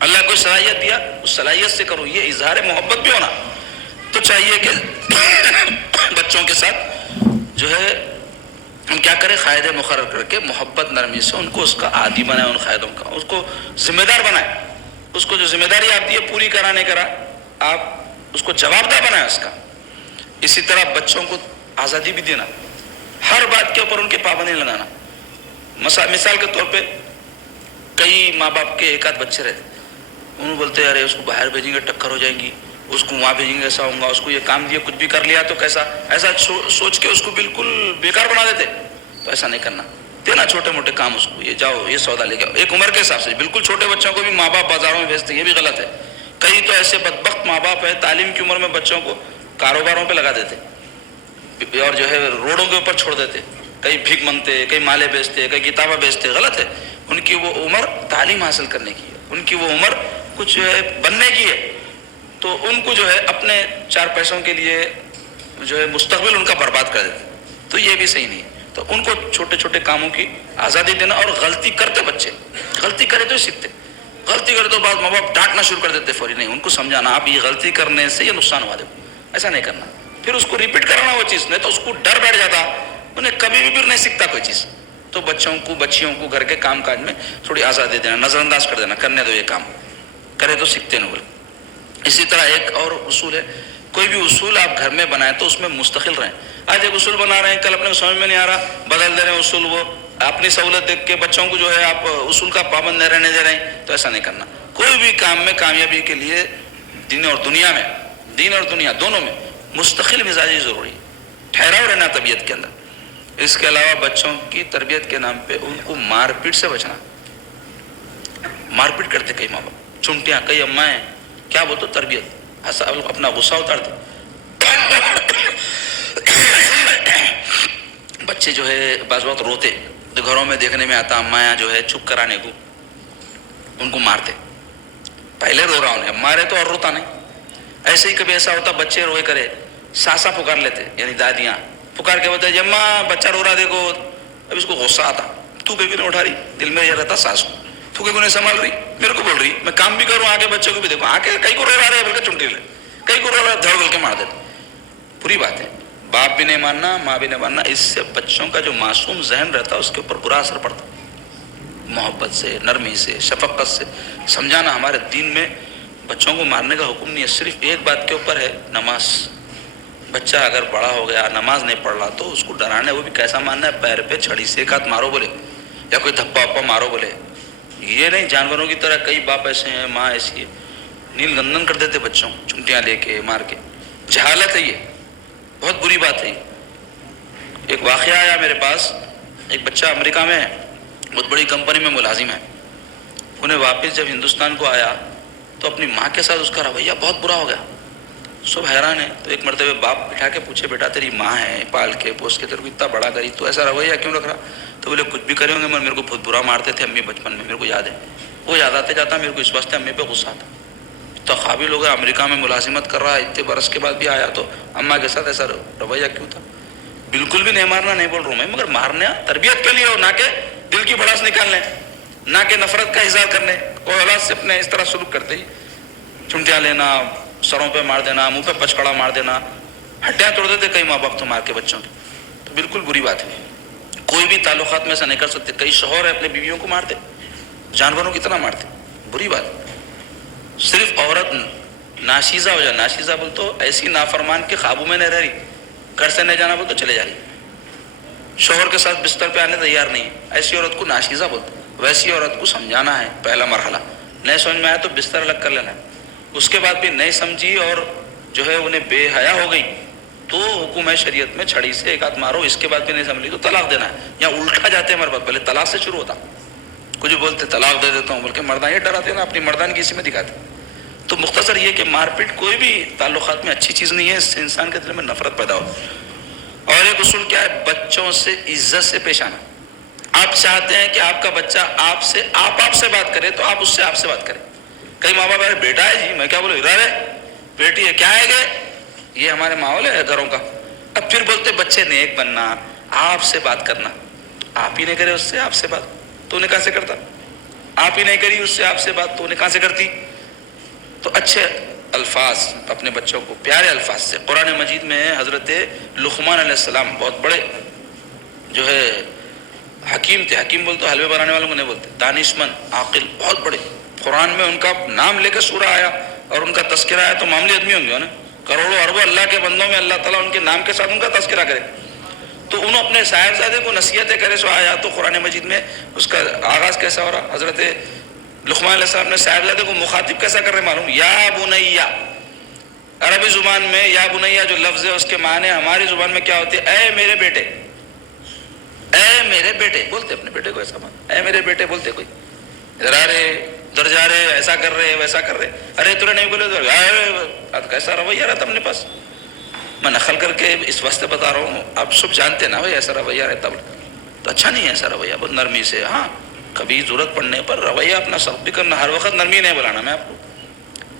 اللہ کوئی صلاحیت دیا, اس صلاحیت سے کروں. یہ اظہار محبت بھی ہونا. تو چاہیے کہ بچوں کے ساتھ جو ہے ہم کیا کریں, قاعدے مقرر کر کے محبت نرمی سے ان کو اس کا عادی بنائیں, ان قاعدوں کا, اس کو ذمہ دار بنائیں. اس کو جو ذمہ داری آپ دی ہے پوری کرا نہیں کرا, آپ اس کو جواب دہ بنائیں اس کا. اسی طرح بچوں کو آزادی بھی دینا, ہر بات کے اوپر ان کی پابندی لگانا. مثال کے طور پہ کئی ماں باپ کے ایک آدھ بچے رہتے, انہوں بولتے ہیں ارے اس کو باہر بھیجیں گے ٹکر ہو جائیں گی, اس کو وہاں بھیجیں گے ایسا ہوگا, اس کو یہ کام دیا کچھ بھی کر لیا تو کیسا, ایسا سوچ کے اس کو بالکل بیکار بنا دیتے. تو ایسا نہیں کرنا, دینا چھوٹے موٹے کام اس کو, یہ جاؤ یہ سودا لے کے آؤ, ایک عمر کے حساب سے. بالکل چھوٹے بچوں کو بھی ماں باپ بازاروں میں بھیجتے, یہ بھی غلط ہے. کئی تو ایسے بدبخت ماں باپ ہیں تعلیم کی عمر میں بچوں کو کاروباروں پہ لگا دیتے اور جو ہے روڈوں کے اوپر چھوڑ دیتے. کئی بھیک منگتے, کئی مالے بیچتے, کئی کتابیں بیچتے. غلط ہے. ان کی وہ عمر تعلیم حاصل کرنے کی ہے, ان کی وہ عمر کچھ بننے کی ہے. تو ان کو جو ہے اپنے 4 پیسوں کے لیے جو ہے مستقبل ان کا برباد کر دیتے. تو یہ بھی صحیح نہیں ہے. تو ان کو چھوٹے چھوٹے کاموں کی آزادی دینا. اور غلطی کرتے بچے, غلطی کرے تو سیکھتے, غلطی کرے تو بعد ماں باپ ڈانٹنا شروع کر دیتے فوری. نہیں, ان کو سمجھانا آپ یہ غلطی کرنے سے یہ نقصان ہوا, دیکھو ایسا نہیں کرنا. پھر اس کو ریپیٹ کرنا وہ چیز, نہیں تو اس کو ڈر بیٹھ جاتا, انہیں کبھی بھی پھر نہیں سیکھتا کوئی چیز. تو بچوں کو بچیوں کو گھر کے کام کاج میں تھوڑی آزادی دینا, نظر انداز کر دینا, کرنے دو یہ کام, کرے تو سیکھتے نہیں. بولے اسی طرح ایک اور اصول ہے, کوئی بھی اصول آپ گھر میں بنائیں تو اس میں مستقل رہیں. آج ایک اصول بنا رہے ہیں, کل اپنے کو سمجھ میں نہیں آ رہا, بدل دے رہے ہیں اصول, وہ اپنی سہولت دیکھ کے بچوں کو جو ہے آپ اصول کا پابند نہیں رہنے دے رہے ہیں، تو ایسا نہیں کرنا. کوئی بھی کام میں کامیابی کے لیے دین اور دنیا دونوں میں مستقل مزاجی ضروری ہے، ٹھہراؤ رہنا طبیعت کے اندر. اس کے علاوہ بچوں کی تربیت کے نام پہ ان کو مار پیٹ سے بچنا. مار پیٹ کرتے کئی ماں باپ، چمٹیاں، کئی امائیں، کیا بولتے تربیت، اپنا غصہ اتارتے. بچے جو ہے بعض وقت روتے تو گھروں میں دیکھنے میں آتا اماں جو ہے چپ کرانے کو ان کو مارتے. پہلے رو رہا انہیں، اب مارے تو اور روتا نہیں. ایسے ہی کبھی ایسا ہوتا بچے روئے کرے، ساسا پکار لیتے، یعنی دادیاں پکار کے بولتے جماں بچہ رو رہا دیکھو. اب اس کو غصہ آتا، تو کیوں نہیں اٹھا رہی؟ دل میں یہ رہتا ساس کو، تو کیوں نہیں سنبھال رہی؟ میرے کو بول رہی میں کام بھی کروں، آگے بچے کو بھی دیکھو، آگے کئی کو رو رہا ہے بول کے چمٹی لے، کئی کو رو رہا ہے دھڑ بول کے مار دیتے. بری بات ہے. باپ بھی نہیں ماننا، ماں بھی نہیں ماننا. اس سے بچوں کا جو معصوم ذہن رہتا ہے اس کے اوپر برا اثر پڑتا. محبت سے، نرمی سے، شفقت سے سمجھانا. ہمارے دین میں بچوں کو مارنے کا حکم نہیں ہے، صرف ایک بات کے اوپر ہے، نماز. بچہ اگر بڑا ہو گیا نماز نہیں پڑھ رہا تو اس کو ڈرانا ہے. وہ بھی کیسا مارنا ہے؟ پیر پہ چھڑی سے ایک ہاتھ مارو بولے، یا کوئی دھپا وپا مارو بولے. یہ نہیں جانوروں کی طرح. کئی باپ ایسے ہیں، ماں ایسی ہے، نیل گندن کر دیتے بچوں، چمٹیاں لے کے مار کے. جہالت ہے، یہ بہت بری بات ہے. ایک واقعہ آیا میرے پاس، ایک بچہ امریکہ میں ہے، بہت بڑی کمپنی میں ملازم ہے. انہیں واپس جب ہندوستان کو آیا تو اپنی ماں کے ساتھ اس کا رویہ بہت برا ہو گیا. سب حیران ہیں. تو ایک مرتبہ باپ بٹھا کے پوچھے بیٹا تیری ماں ہے، پال کے پوس کے تیرے کو اتنا بڑا کری، تو ایسا رویہ کیوں رکھ رہا؟ تو بولے کچھ بھی کرے ہوں گے مگر میرے کو بہت برا مارتے تھے امی بچپن میں، میرے کو یاد ہے. وہ یاد آتے جاتا میرے کو اس واسطے امی پہ غصہ آتا. تو قابل ہو گیا، امریکہ میں ملازمت کر رہا ہے، اتنے برس کے بعد بھی آیا تو اماں کے ساتھ ایسا رویہ کیوں تھا؟ بالکل بھی نہیں مارنا نہیں بول رہا ہوں میں، مگر مارنا تربیت کے لیے ہو، نہ کہ دل کی بڑاس نکالنے، نہ کہ نفرت کا اظہار کرنے. اور اولاد سے اپنے اس طرح سلوک کرتے ہی چمٹیاں لینا، سروں پہ مار دینا، منہ پہ پچکڑا مار دینا، ہڈیاں توڑ دیتے کئی ماں باپ تو مار کے بچوں کی. تو بالکل بری بات ہے. کوئی بھی تعلقات میں ایسا نہیں کر سکتے. کئی شوہر اپنے بیویوں کو مارتے، جانوروں کی طرح مارتے. بری بات. صرف عورت ناشیزہ ہو جائے، ناشیزہ بول تو ایسی نافرمان کے قابو میں نہیں رہ رہی، گھر سے نہیں جانا بول تو چلے جا رہی، شوہر کے ساتھ بستر پہ آنے تیار نہیں، ایسی عورت کو ناشیزہ بولتے. ویسی عورت کو سمجھانا ہے. پہلا مرحلہ نہیں سمجھ میں آیا تو بستر الگ کر لینا ہے. اس کے بعد بھی نہیں سمجھی اور جو ہے انہیں بے حیا ہو گئی تو حکم ہے شریعت میں چھڑی سے ایک ہاتھ مارو. اس کے بعد بھی نہیں سمجھی تو طلاق دینا ہے. یا الٹا جاتے ہیں ہمارے پاس، پہلے طلاق سے شروع ہوتا. کچھ بولتے طلاق دے دیتا ہوں، بلکہ مردان یہ ڈراتے ہیں نا، اپنی مردان کی اسی میں دکھاتے. تو مختصر یہ کہ مار پیٹ کوئی بھی تعلقات میں اچھی چیز نہیں ہے، اس سے انسان کے دل میں نفرت پیدا ہو. اور ایک اصول کیا ہے؟ بچوں سے عزت سے پیش آنا. آپ چاہتے ہیں کہ آپ کا بچہ آپ سے بات کرے تو آپ اس سے آپ سے بات کریں. کئی ماں باپ ہے بیٹا ہے جی، میں کیا بولوں، ارے بیٹی ہے، کیا ہے کہ یہ ہمارے ماحول ہے گھروں کا. اب پھر بولتے بچے نیک بننا، آپ سے بات کرنا. آپ ہی نہیں کرے اس سے آپ سے بات تو انہیں کہاں سے کرتا؟ آپ ہی نہیں کری اس سے آپ سے بات تو انہیں کہاں سے کرتی؟ تو اچھے الفاظ اپنے بچوں کو، پیارے الفاظ سے. قرآن مجید میں حضرت لقمان علیہ السلام بہت بڑے جو ہے حکیم تھے. حکیم بولتے حلوے بنانے والوں کو نہیں بولتے، دانشمند، عاقل، بہت بڑے. قرآن میں ان کا نام لے کے سورہ آیا اور ان کا تذکرہ آیا تو معمولی آدمی ہوں گے نا، کروڑوں اربوں اللہ کے بندوں میں اللہ تعالیٰ ان کے نام کے ساتھ ان کا تذکرہ کرے. تو انہوں اپنے صاحبزادے کو نصیحتیں کرے سو آیا. تو قرآن مجید میں اس کا آغاز کیسا ہو رہا؟ حضرت لقمان علیہ السلام نے صاحبزادے کو مخاطب کیسا کر رہے معلوم؟ یا بنیا. عربی زبان میں یا بنیا جو لفظ ہے اس کے معنی ہماری زبان میں کیا ہوتے ہیں؟ اے میرے بیٹے. اے میرے بیٹے بولتے اپنے بیٹے کو، ایسا مان اے میرے بیٹے بولتے. کوئی ادھر آ رہے ادھر جا رہے، ایسا کر رہے ویسا کر رہے، ارے تُو نہیں بولے تو کیسا رویہ رہتا اپنے پاس. میں نقل کر کے اس واسطے بتا رہا ہوں، آپ سب جانتے نا بھائی ایسا رویہ رہتا تو اچھا نہیں ہے. ایسا رویہ بہت نرمی سے، ہاں کبھی ضرورت پڑنے پر رویہ اپنا سخت بھی کرنا، ہر وقت نرمی نہیں بلانا میں آپ کو.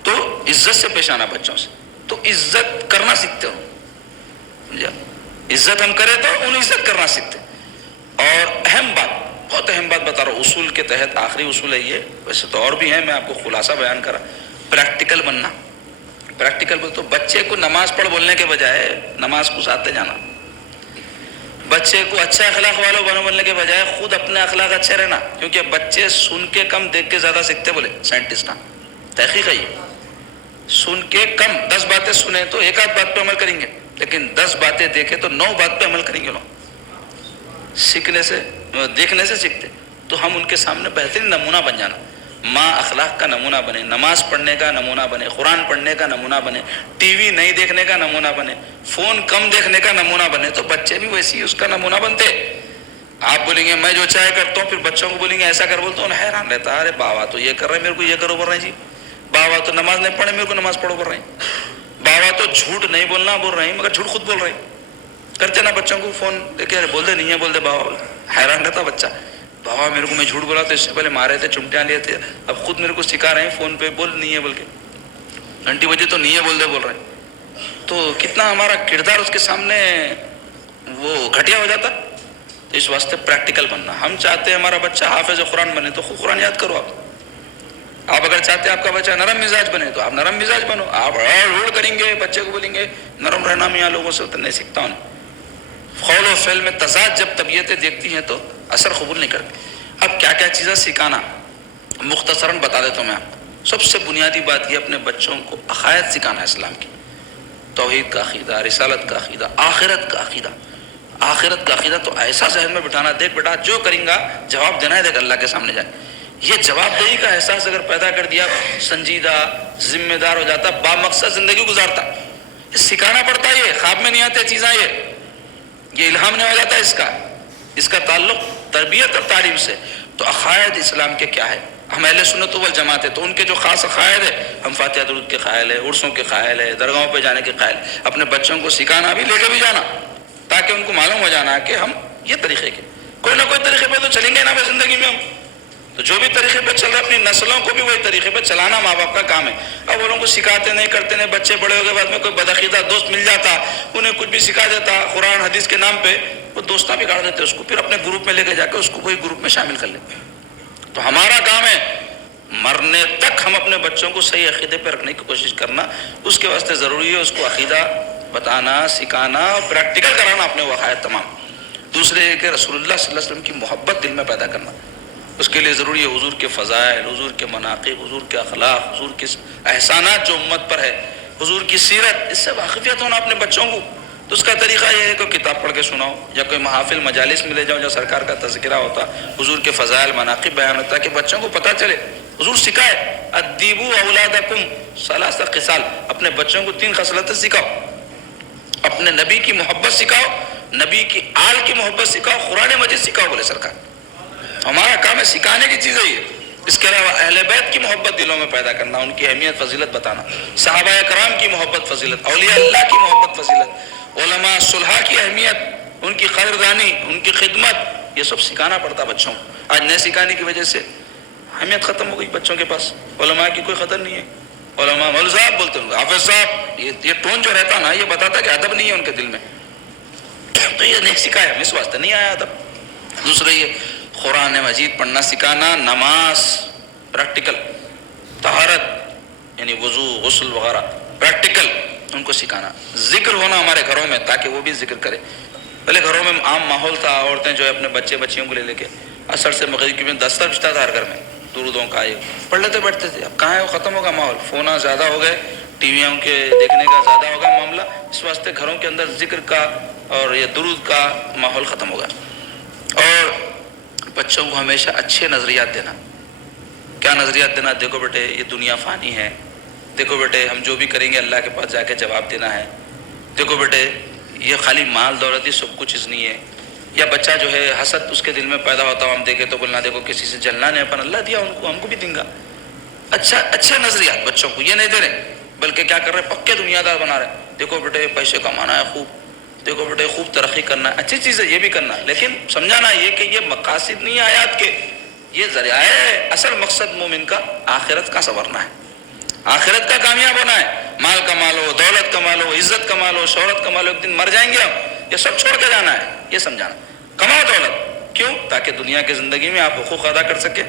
تو عزت سے پیش آنا بچوں سے. تو عزت کرنا سیکھتے ہو، سمجھا؟ عزت ہم کریں تو انہیں عزت کرنا سیکھتے. اور اہم بات، بہت اہم بات بتا رہا ہوں، اصول کے تحت آخری اصول ہے یہ، ویسے تو اور بھی ہیں، میں آپ کو خلاصہ بیان کرا. پریکٹیکل بننا. پریکٹیکل بول تو بچے کو نماز پڑھ بولنے کے بجائے نماز کو ساتھ جانا. بچے کو اچھا اخلاق والوں بنو بولنے کے بجائے خود اپنے اخلاق اچھے رہنا. کیونکہ بچے سن کے کم دیکھ کے زیادہ سیکھتے، بولے سائنٹسٹ. تحقیق ہے یہ. سن کے کم، 10 باتیں سنیں تو ایک آدھ بات پہ عمل کریں گے، لیکن 10 باتیں دیکھیں تو 9 بات پہ عمل کریں گے لوگ. سیکھنے سے دیکھنے سے سیکھتے. تو ہم ان کے سامنے بہترین نمونہ بن جانا. ماں اخلاق کا نمونہ بنے, نماز پڑھنے کا نمونہ بنے, قرآن پڑھنے کا نمونہ بنے, ٹی وی نہیں دیکھنے کا نمونہ بنے, فون کم دیکھنے کا نمونہ بنے, تو بچے بھی ویسی اس کا نمونہ بنتے. آپ بولیں گے میں جو چاہے کرتا ہوں, پھر بچوں کو بولیں گے ایسا کر, بولتا ہوں حیران رہتا, ارے بابا تو یہ کر رہے ہیں میرے کو یہ کرو بول رہے ہیں جی, بابا تو نماز نہیں پڑھے میرے کو نماز پڑھو بول رہے ہیں, بابا تو جھوٹ نہیں بولنا بول رہے ہیں مگر جھوٹ خود بول رہے ہیں. کرتے نا بچوں کو فون دے کے, بول دے نہیں ہے, بول دے بابا, حیران رہتا بچہ, بابا میرے کو میں جھوٹ بولا تو اس سے پہلے مارے تھے, چمٹیاں لیے تھے, اب خود میرے کو سکھا رہے ہیں فون پہ بول نہیں ہے بول کے, گھنٹی بجے تو نہیں ہے بول دے بول رہے ہیں. تو کتنا ہمارا کردار اس کے سامنے وہ گھٹیا ہو جاتا. تو اس واسطے پریکٹیکل بننا. ہم چاہتے ہیں ہمارا بچہ حافظ قرآن بنے تو خود قرآن یاد کرو. آپ اگر چاہتے ہیں آپ کا بچہ نرم مزاج بنے تو آپ نرم مزاج بنو. آپ روڑ کریں گے, بچے کو بولیں گے نرم رہنا, میاں لوگوں سے تو نہیں سیکھتا ہوں. قول و فعل میں تضاد جب طبیعتیں دیکھتی ہیں تو اثر قبول نہیں کرتی. اب کیا کیا چیزیں سکھانا, مختصراً بتا دیتا ہوں میں آپ کو. سب سے بنیادی بات یہ اپنے بچوں کو عقائد سکھانا ہے اسلام کی. توحید کا عقیدہ, رسالت کا عقیدہ, آخرت کا عقیدہ. آخرت کا عقیدہ تو ایسا ذہن میں بٹھانا, دیکھ بیٹا جو کریں گا جواب دینا ہے, دیکھ اللہ کے سامنے جائے. یہ جواب دہی کا احساس اگر پیدا کر دیا, سنجیدہ ذمہ دار ہو جاتا, با مقصد زندگی گزارتا. یہ سکھانا پڑتا ہے, یہ خواب میں نہیں آتے چیزیں, یہ الہام نہیں ہو جاتا. اس کا تعلق تربیت اور تعلیم سے. تو عقائد اسلام کے کیا ہے؟ ہم اہل سنت والجماعت ہے تو ان کے جو خاص عقائد ہے, ہم فاتحہ درود کے قائل ہے, عرسوں کے قائل ہے, درگاہوں پہ جانے کے قائل. اپنے بچوں کو سکھانا بھی, لے کے بھی جانا, تاکہ ان کو معلوم ہو جانا کہ ہم یہ طریقے کے کوئی نہ کوئی طریقے پہ تو چلیں گے نا زندگی میں. ہم تو جو بھی طریقے پہ چل رہے اپنی نسلوں کو بھی وہی طریقے پہ چلانا ماں باپ کا کام ہے. اب وہ لوگوں کو سکھاتے نہیں, کرتے نہیں, بچے بڑے ہو گئے, بعد میں کوئی بدعقیدہ دوست مل جاتا, انہیں کچھ بھی سکھا دیتا قرآن حدیث کے نام پہ, وہ دوستاں بھی گاڑ دیتے اس کو, پھر اپنے گروپ میں لے کے جا کے اس کو کوئی گروپ میں شامل کر لیتے. تو ہمارا کام ہے مرنے تک ہم اپنے بچوں کو صحیح عقیدے پہ رکھنے کی کوشش کرنا. اس کے واسطے ضروری ہے اس کو عقیدہ بتانا, سکھانا اور پریکٹیکل کرانا اپنے وقائد تمام. دوسرے ہے کہ رسول اللہ صلی اللہ علیہ وسلم کی محبت دل میں پیدا کرنا. اس کے لیے ضروری ہے حضور کے فضائل, حضور کے مناقب, حضور کے اخلاق, حضور کے احسانات جو امت پر ہے, حضور کی سیرت, اس سے واقفیت ہونا اپنے بچوں کو. تو اس کا طریقہ یہ ہے کہ کتاب پڑھ کے سناؤ, یا کوئی محافل مجالس میں لے جاؤ جو سرکار کا تذکرہ ہوتا, حضور کے فضائل مناقب بیان ہوتا, کہ بچوں کو پتہ چلے. حضور سکھائے, ادیبوا اولادکم ثلاث خصال, اپنے بچوں کو 3 خصلتیں سکھاؤ. اپنے نبی کی محبت سکھاؤ, نبی کی آل کی محبت سکھاؤ, قرآن مجید سکھاؤ, بولے سرکار. ہمارا کام ہے سکھانے کی چیزیں یہ. اس کے علاوہ اہل بیت کی محبت دلوں میں پیدا کرنا, ان کی اہمیت فضیلت بتانا, صحابہ کرام کی محبت فضیلت, اولیاء اللہ کی محبت فضیلت, علماء صلحاء کی اہمیت, ان کی قدردانی, ان کی خدمت, یہ سب سکھانا پڑتا بچوں کو. آج نئے سکھانے کی وجہ سے اہمیت ختم ہو گئی بچوں کے پاس, علماء کی کوئی قدر نہیں ہے. علماء مولوی صاحب بولتے ہیں, حافظ صاحب, یہ ٹون جو رہتا نا, یہ بتاتا کہ ادب نہیں ہے ان کے دل میں. تو یہ نہیں سکھایا, اس واسطے نہیں آیا ادب. دوسرے یہ قرآن مجید پڑھنا سکھانا, نماز پریکٹیکل, طہارت یعنی وضو غسل وغیرہ پریکٹیکل ان کو سکھانا. ذکر ہونا ہمارے گھروں میں, تاکہ وہ بھی ذکر کرے. پہلے گھروں میں عام ماحول تھا, عورتیں جو ہے اپنے بچے بچیوں کو لے کے عصر سے مغرب کی دستر بچتا تھا ہر گھر میں, درودوں کا یہ پڑھ لیتے بیٹھتے تھے. اب کہاں ہے وہ, ختم ہوگا ماحول. فون زیادہ ہو گئے, ٹی ویوں کے دیکھنے کا زیادہ ہوگا معاملہ, اس واسطے گھروں کے اندر ذکر کا اور یہ درود کا ماحول ختم ہوگا. اور بچوں کو ہمیشہ اچھے نظریات دینا. کیا نظریات دینا؟ دیکھو بیٹے یہ دنیا فانی ہے, دیکھو بیٹے ہم جو بھی کریں گے اللہ کے پاس جا کے جواب دینا ہے, دیکھو بیٹے یہ خالی مال دولت ہی سب کچھ اس نہیں ہے. یا بچہ جو ہے حسد اس کے دل میں پیدا ہوتا ہو, ہم دیکھیں تو بولنا دیکھو کسی سے جلنا نہیں, اپن اللہ دیا ان کو, ہم کو بھی دیں گا. اچھے نظریات بچوں کو یہ نہیں دے رہے, بلکہ کیا کر رہے ہیں, پکے دنیا دار بنا رہے ہیں. دیکھو بیٹے پیسے کمانا ہے خوب, دیکھو بیٹے خوب ترقی کرنا ہے, اچھی چیز ہے یہ بھی کرنا ہے, لیکن سمجھانا یہ کہ یہ مقاصد نہیں آیات کے, یہ ذریعہ ہے. اصل مقصد مومن کا آخرت کا سنورنا ہے, آخرت کا کامیاب ہونا ہے. مال کما لو, دولت کما لو, عزت کما لو, شہرت کما لو, ایک دن مر جائیں گے ہم, یہ سب چھوڑ کے جانا ہے. یہ سمجھانا, کماؤ دولت کیوں؟ تاکہ دنیا کی زندگی میں آپ حقوق ادا کر سکے.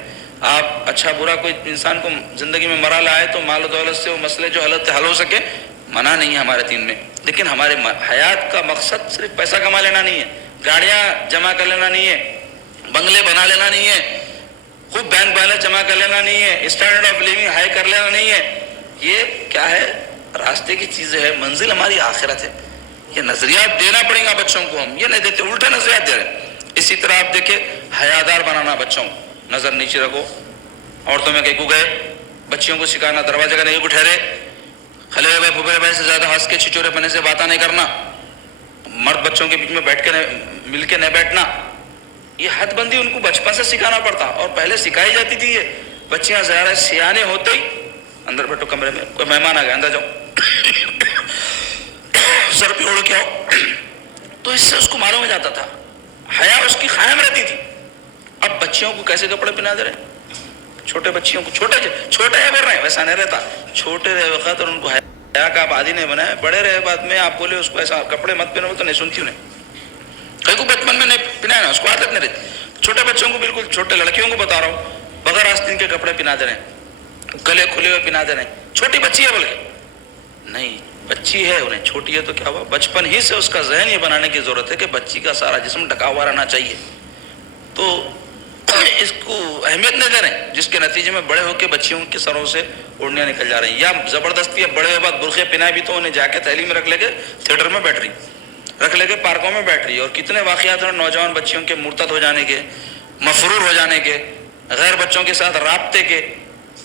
آپ اچھا برا کوئی انسان کو زندگی میں مرا لائے تو مال و دولت سے وہ مسئلے جو حل ہو سکے, منع نہیں ہے ہمارے دین میں. لیکن ہمارے حیات کا مقصد صرف پیسہ کما لینا نہیں ہے, گاڑیاں جمع کر لینا نہیں ہے, بنگلے بنا لینا نہیں ہے, خوب بینک بیلنس جمع کر لینا نہیں ہے, اسٹینڈرڈ آف لیونگ ہائی کر لینا نہیں ہے. یہ کیا ہے؟ راستے کی چیزیں ہے, منزل ہماری آخرت ہے. یہ نظریات دینا پڑے گا بچوں کو, ہم یہ نہیں دیتے, الٹے نظریات دے رہے ہیں. اسی طرح آپ دیکھیں حیادار بنانا بچوں کو، نظر نیچے رکھو، عورتوں میں کہیں کو گئے، بچیوں کو سکھانا دروازے کا نہیں کو ٹھہرے، کھلے ہوئے پھپھیرے بھائی سے زیادہ ہنس کے چھچورے پنے سے باتیں نہیں کرنا، مرد بچوں کے بیچ میں بیٹھ کے مل کے نہیں بیٹھنا، یہ حد بندی ان کو بچپن سے سکھانا پڑتا، اور پہلے سکھائی جاتی تھی۔ یہ بچیاں ظاہر سیانے ہوتے ہی اندر بیٹھو، کمرے میں کوئی مہمان آ گیا اندر جاؤ، سر پہ اوڑھ کے آؤ، تو اس سے اس کو معلوم ہو جاتا تھا، حیا اس کی قائم رہتی تھی۔ اب بچیوں کو کیسے کپڑے پہنا دے رہے ہیں، چھوٹے بچیوں کو، چھوٹے ہے بول رہے ہیں، ویسا نہیں رہتا، چھوٹے رہے وقت اور ان کو حیا کا آپ عادی نہیں بنائے، بڑے رہے بعد میں آپ بولے اس کو ایسا کپڑے مت پہنو تو نہیں سنتی انہیں، کئی کو بچپن میں نہیں پہنایا نا، اس کو عادت نہیں رہتی۔ چھوٹے بچوں کو، بالکل چھوٹے لڑکیوں کو بتا رہا ہوں، بغیر آستین کے کپڑے پہنا دے رہے ہیں، گلے کھلے ہوئے پہنا دے رہے ہیں، چھوٹی بچی ہے بلکہ نہیں، بچی ہے انہیں چھوٹی ہے تو کیا ہوا، بچپن ہی سے اس کا ذہن یہ بنانے کی ضرورت ہے کہ بچی کا سارا جسم ڈھکا ہوا رہنا چاہیے، تو اس کو اہمیت نہیں دے رہے ہیں، جس کے نتیجے میں بڑے ہو کے بچیوں کے سروں سے اڑنیاں نکل جا رہی ہیں، یا زبردستی اب بڑے ہوئے بعد برقعے پہنائے بھی تو انہیں جا کے تعلیم میں رکھ لے کے تھیٹر میں بیٹھ رہی، رکھ لے کے پارکوں میں بیٹھ رہی، اور کتنے واقعات ہیں نوجوان بچیوں کے مرتد ہو جانے کے، مفرور ہو جانے کے، غیر بچوں کے ساتھ رابطے کے،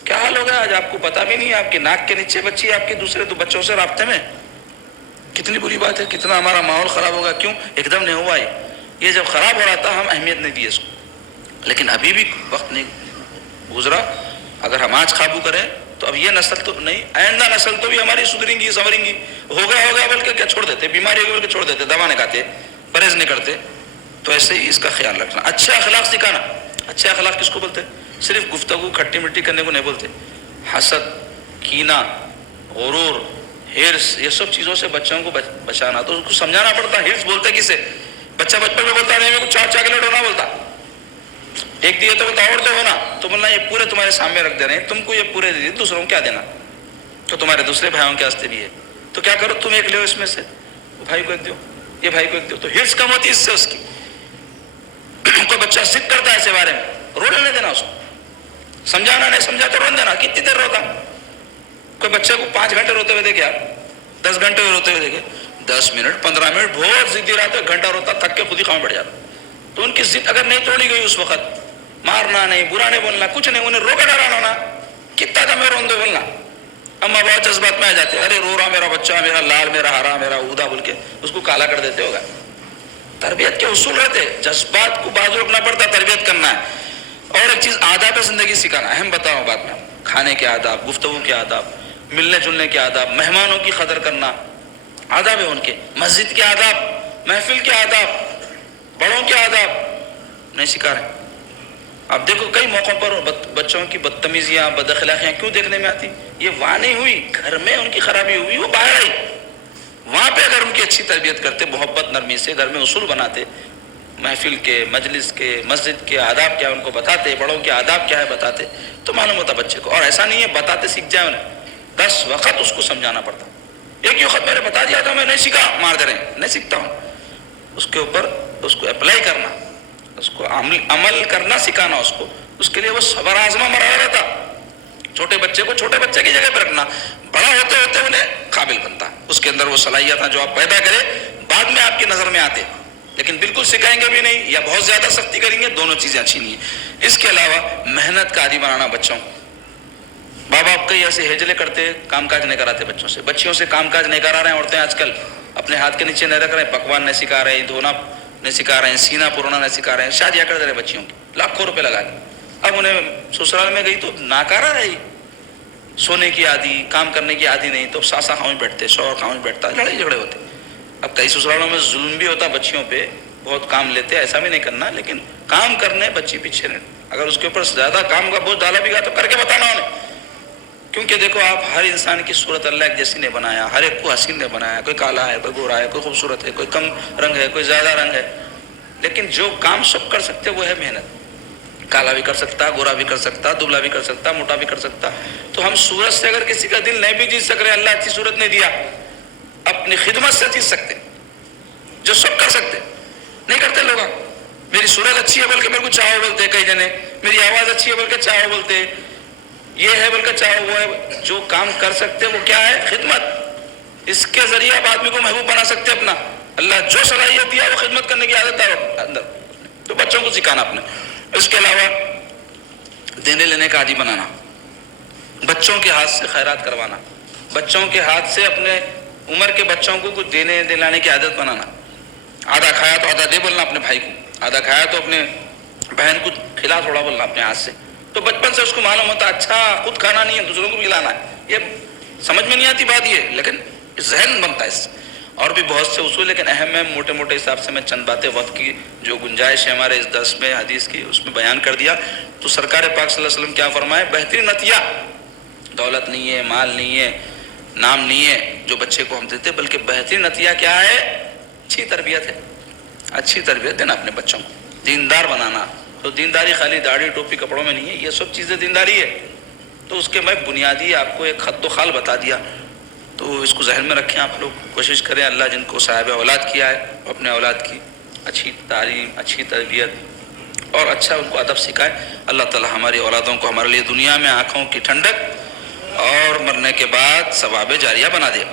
کیا حال ہوگا آج آپ کو پتہ بھی نہیں ہے، آپ کی ناک کے نیچے بچی ہے آپ کے دوسرے تو بچوں سے رابطے میں، کتنی بری بات ہے، کتنا ہمارا ماحول خراب ہوگا، کیوں ایک دم نہیں ہوا یہ جب خراب ہو رہا تھا ہم اہمیت نہیں دی اس کو، لیکن ابھی بھی وقت نہیں گزرا، اگر ہم آج قابو کریں تو اب یہ نسل تو نہیں، آئندہ نسل تو بھی ہماری سدھریں گی سنوریں گی، ہوگا بلکہ کیا چھوڑ دیتے، بیماری ہوگی بلکہ چھوڑ دیتے، دوا نہیں کھاتے، پرہیز نہیں کرتے، تو ایسے ہی اس کا خیال رکھنا، اچھے اخلاق سکھانا، اچھے اخلاق کس کو بولتے ہیں، صرف گفتگو کھٹی مٹی کرنے کو نہیں بولتے، حسد، کینہ، غرور، ہرس، یہ سب چیزوں سے بچوں کو بچانا، تو اس کو سمجھانا پڑتا، ہرس بولتے کسے، بچہ بچپن میں بولتا نہیں میرے کو 4 چاکلیٹ ہونا بولتا، ایک دیے تو بولتا اور دو ہونا، تو بولنا یہ پورے تمہارے سامنے رکھ دے رہے ہیں، تم کو یہ پورے دے دیے، دوسروں کو کیا دینا، تو تمہارے دوسرے بھائیوں کے واسطے بھی ہے، تو کیا کرو تم ایک لے اس میں سے، بھائی کو ایک دو، یہ بھائی کو ایک دو، تو ہرس کم ہوتی اس سے اس کی، کوئی بچہ ضد کرتا ہے ایسے بارے میں، رونے نہیں دینا اس کو، سمجھانا نہیں سمجھا تو رون دینا، کتنی دیر روتا، کوئی بچے کو 5 گھنٹے روتے ہوئے دیکھے آپ، 10 گھنٹے روتے ہوئے دیکھے، 10 منٹ 15 منٹ بہت ضدی رہتا ہے، گھنٹہ روتا تھک کے خود ہی خاموش بیٹھ جاتا، تو ان کی ضد اگر نہیں توڑی گئی اس وقت، مارنا نہیں، برا نہیں بولنا، کچھ نہیں، انہیں رو کے ڈرانا ہونا، کتنا تھا میں رون دو بولنا، اما بہت جذبات میں آ جاتے ہیں، ارے رو رہا میرا بچہ، میرا لال، میرا ہرا، میرا اودا بول کے اس کو کالا کر دیتے ہوگا، تربیت کے اصول رہتے، جذبات کو بازو رکھنا پڑتا، تربیت کرنا ہے، اور ایک چیز آداب زندگی سکھانا، اہم بتاؤں بات میں، کھانے کے آداب، گفتگو کے آداب، ملنے جلنے کے آداب، مہمانوں کی قدر کرنا، آداب ہے ان کے، مسجد کے آداب، محفل کے آداب، بڑوں کے آداب نہیں سکھا رہے۔ اب دیکھو کئی موقعوں پر بچوں کی بدتمیزیاں، بد اخلاقیاں کیوں دیکھنے میں آتی، یہ وہاں نہیں ہوئی، گھر میں ان کی خرابی ہوئی، وہ باہر آئی، وہاں پہ اگر ان کی اچھی تربیت کرتے، محبت نرمی سے گھر میں اصول بناتے، محفل کے، مجلس کے، مسجد کے آداب کیا ان کو بتاتے، بڑوں کے آداب کیا ہے بتاتے، تو معلوم ہوتا بچے کو، اور ایسا نہیں ہے بتاتے سیکھ جائے انہیں، 10 وقت اس کو سمجھانا پڑتا، ایک ہی وقت میں نے بتا دیا تھا میں نہیں سیکھا، مار دے رہے ہیں، نہیں سیکھتا ہوں، اس کے اوپر اس کو اپلائی کرنا، اس کو عمل کرنا سکھانا، اس کے لیے وہ صبر آزما مرحلہ رہتا، چھوٹے بچے کو چھوٹے بچے کی جگہ پہ رکھنا، بڑا ہوتے ہوتے انہیں قابل بنتا، اس کے اندر وہ صلاحیت جو آپ پیدا کرے بعد میں آپ کی نظر میں آتے، لیکن بالکل سکھائیں گے بھی نہیں یا بہت زیادہ سختی کریں گے، دونوں چیزیں اچھی نہیں ہیں۔ اس کے علاوہ محنت کا عادی بنانا بچوں کو، ماں باپ کئی ایسے ہیجلے کرتے، کام کاج نہیں کراتے بچوں سے، بچیوں سے کام کاج نہیں کرا رہے ہیں عورتیں آج کل، اپنے ہاتھ کے نیچے نہیں رکھ رہے ہیں، پکوان نہیں سکھا رہے ہیں، دھونا نہیں سکھا رہے ہیں، سینہ پرونا نہیں سکھا رہے ہیں، شادیاں کر دے رہے ہیں بچیوں کی لاکھوں روپے لگا کے، اب انہیں سسرال میں گئی تو ناکارہ رہی، سونے کی عادی، کام کرنے کی عادی نہیں، تو ساسا خاموش بیٹھتے، شوہر خاموش بیٹھتا، لڑائی جھگڑے ہوتے۔ اب کئی سسرالوں میں ظلم بھی ہوتا بچیوں پہ، بہت کام لیتے، ایسا بھی نہیں کرنا، لیکن کام کرنے بچی پیچھے نہیں، اگر اس کے اوپر زیادہ کام کا بوجھ ڈالا بھی گیا تو کر کے بتانا انہیں، کیونکہ دیکھو آپ ہر انسان کی صورت اللہ ایک جیسی نے بنایا، ہر ایک کو حسین نے بنایا، کوئی کالا ہے، کوئی گورا ہے، کوئی خوبصورت ہے، کوئی کم رنگ ہے، کوئی زیادہ رنگ ہے، لیکن جو کام سب کر سکتے وہ ہے محنت، کالا بھی کر سکتا، گورا بھی کر سکتا، دبلا بھی کر سکتا، موٹا بھی کر سکتا، تو ہم صورت سے اگر کسی کا دل نہیں بھی جیت سک رہے، اللہ اچھی صورت نہیں دیا، اپنی خدمت سے جیت سکتے، جو سب کر سکتے نہیں کرتے لوگ، میری صورت اچھی ہے بلکہ میرے کو چاہو بولتے کئی جنے، میری آواز اچھی ہے بلکہ چاہو بولتے، یہ ہے بلکہ چاہو وہ ہے، جو کام کر سکتے وہ کیا ہے، خدمت، اس کے ذریعے آپ آدمی کو محبوب بنا سکتے اپنا، اللہ جو صلاحیت دیا وہ خدمت کرنے کی عادت ہے اندر، بچوں کو سکھانا اپنے. اس کے علاوہ دینے لینے کا عادی بنانا، بچوں کے ہاتھ سے خیرات کروانا، بچوں کے ہاتھ سے اپنے عمر کے بچوں کو کچھ دینے دلانے کی عادت بنانا. آدھا کھایا تو آدھا دے بولنا اپنے بھائی کو، آدھا کھایا تو اپنے بہن کو کھلا تھوڑا بولنا اپنے ہاتھ سے. تو بچپن سے اس کو معلوم ہوتا اچھا خود کھانا نہیں ہے دوسروں کو بھی کھلانا ہے. یہ سمجھ میں نہیں آتی بات یہ، لیکن ذہن بنتا ہے اس سے. اور بھی بہت سے اصول، لیکن اہم ہے موٹے موٹے حساب سے میں چند باتیں وقت کی جو گنجائش ہے ہمارے اس درس میں حدیث کی اس میں بیان کر دیا. تو سرکار پاک صلی اللہ علیہ وسلم کیا فرمائے؟ بہترین عطیہ دولت نہیں ہے، مال نہیں ہے، نام نہیں ہے جو بچے کو ہم دیتے، بلکہ بہترین عطیہ کیا ہے؟ اچھی تربیت ہے. اچھی تربیت دینا اپنے بچوں کو، دیندار بنانا. تو دینداری خالی داڑھی ٹوپی کپڑوں میں نہیں ہے، یہ سب چیزیں دینداری ہے. تو اس کے میں بنیادی آپ کو ایک خط و خال بتا دیا. تو اس کو ذہن میں رکھیں آپ لوگ، کوشش کریں اللہ جن کو صاحب اولاد کیا ہے اپنے اولاد کی اچھی تعلیم، اچھی تربیت اور اچھا ان کو ادب سکھائے. اللہ تعالی ہماری اولادوں کو ہمارے لیے دنیا میں آنکھوں کی ٹھنڈک اور مرنے کے بعد ثواب جاریہ بنا دے.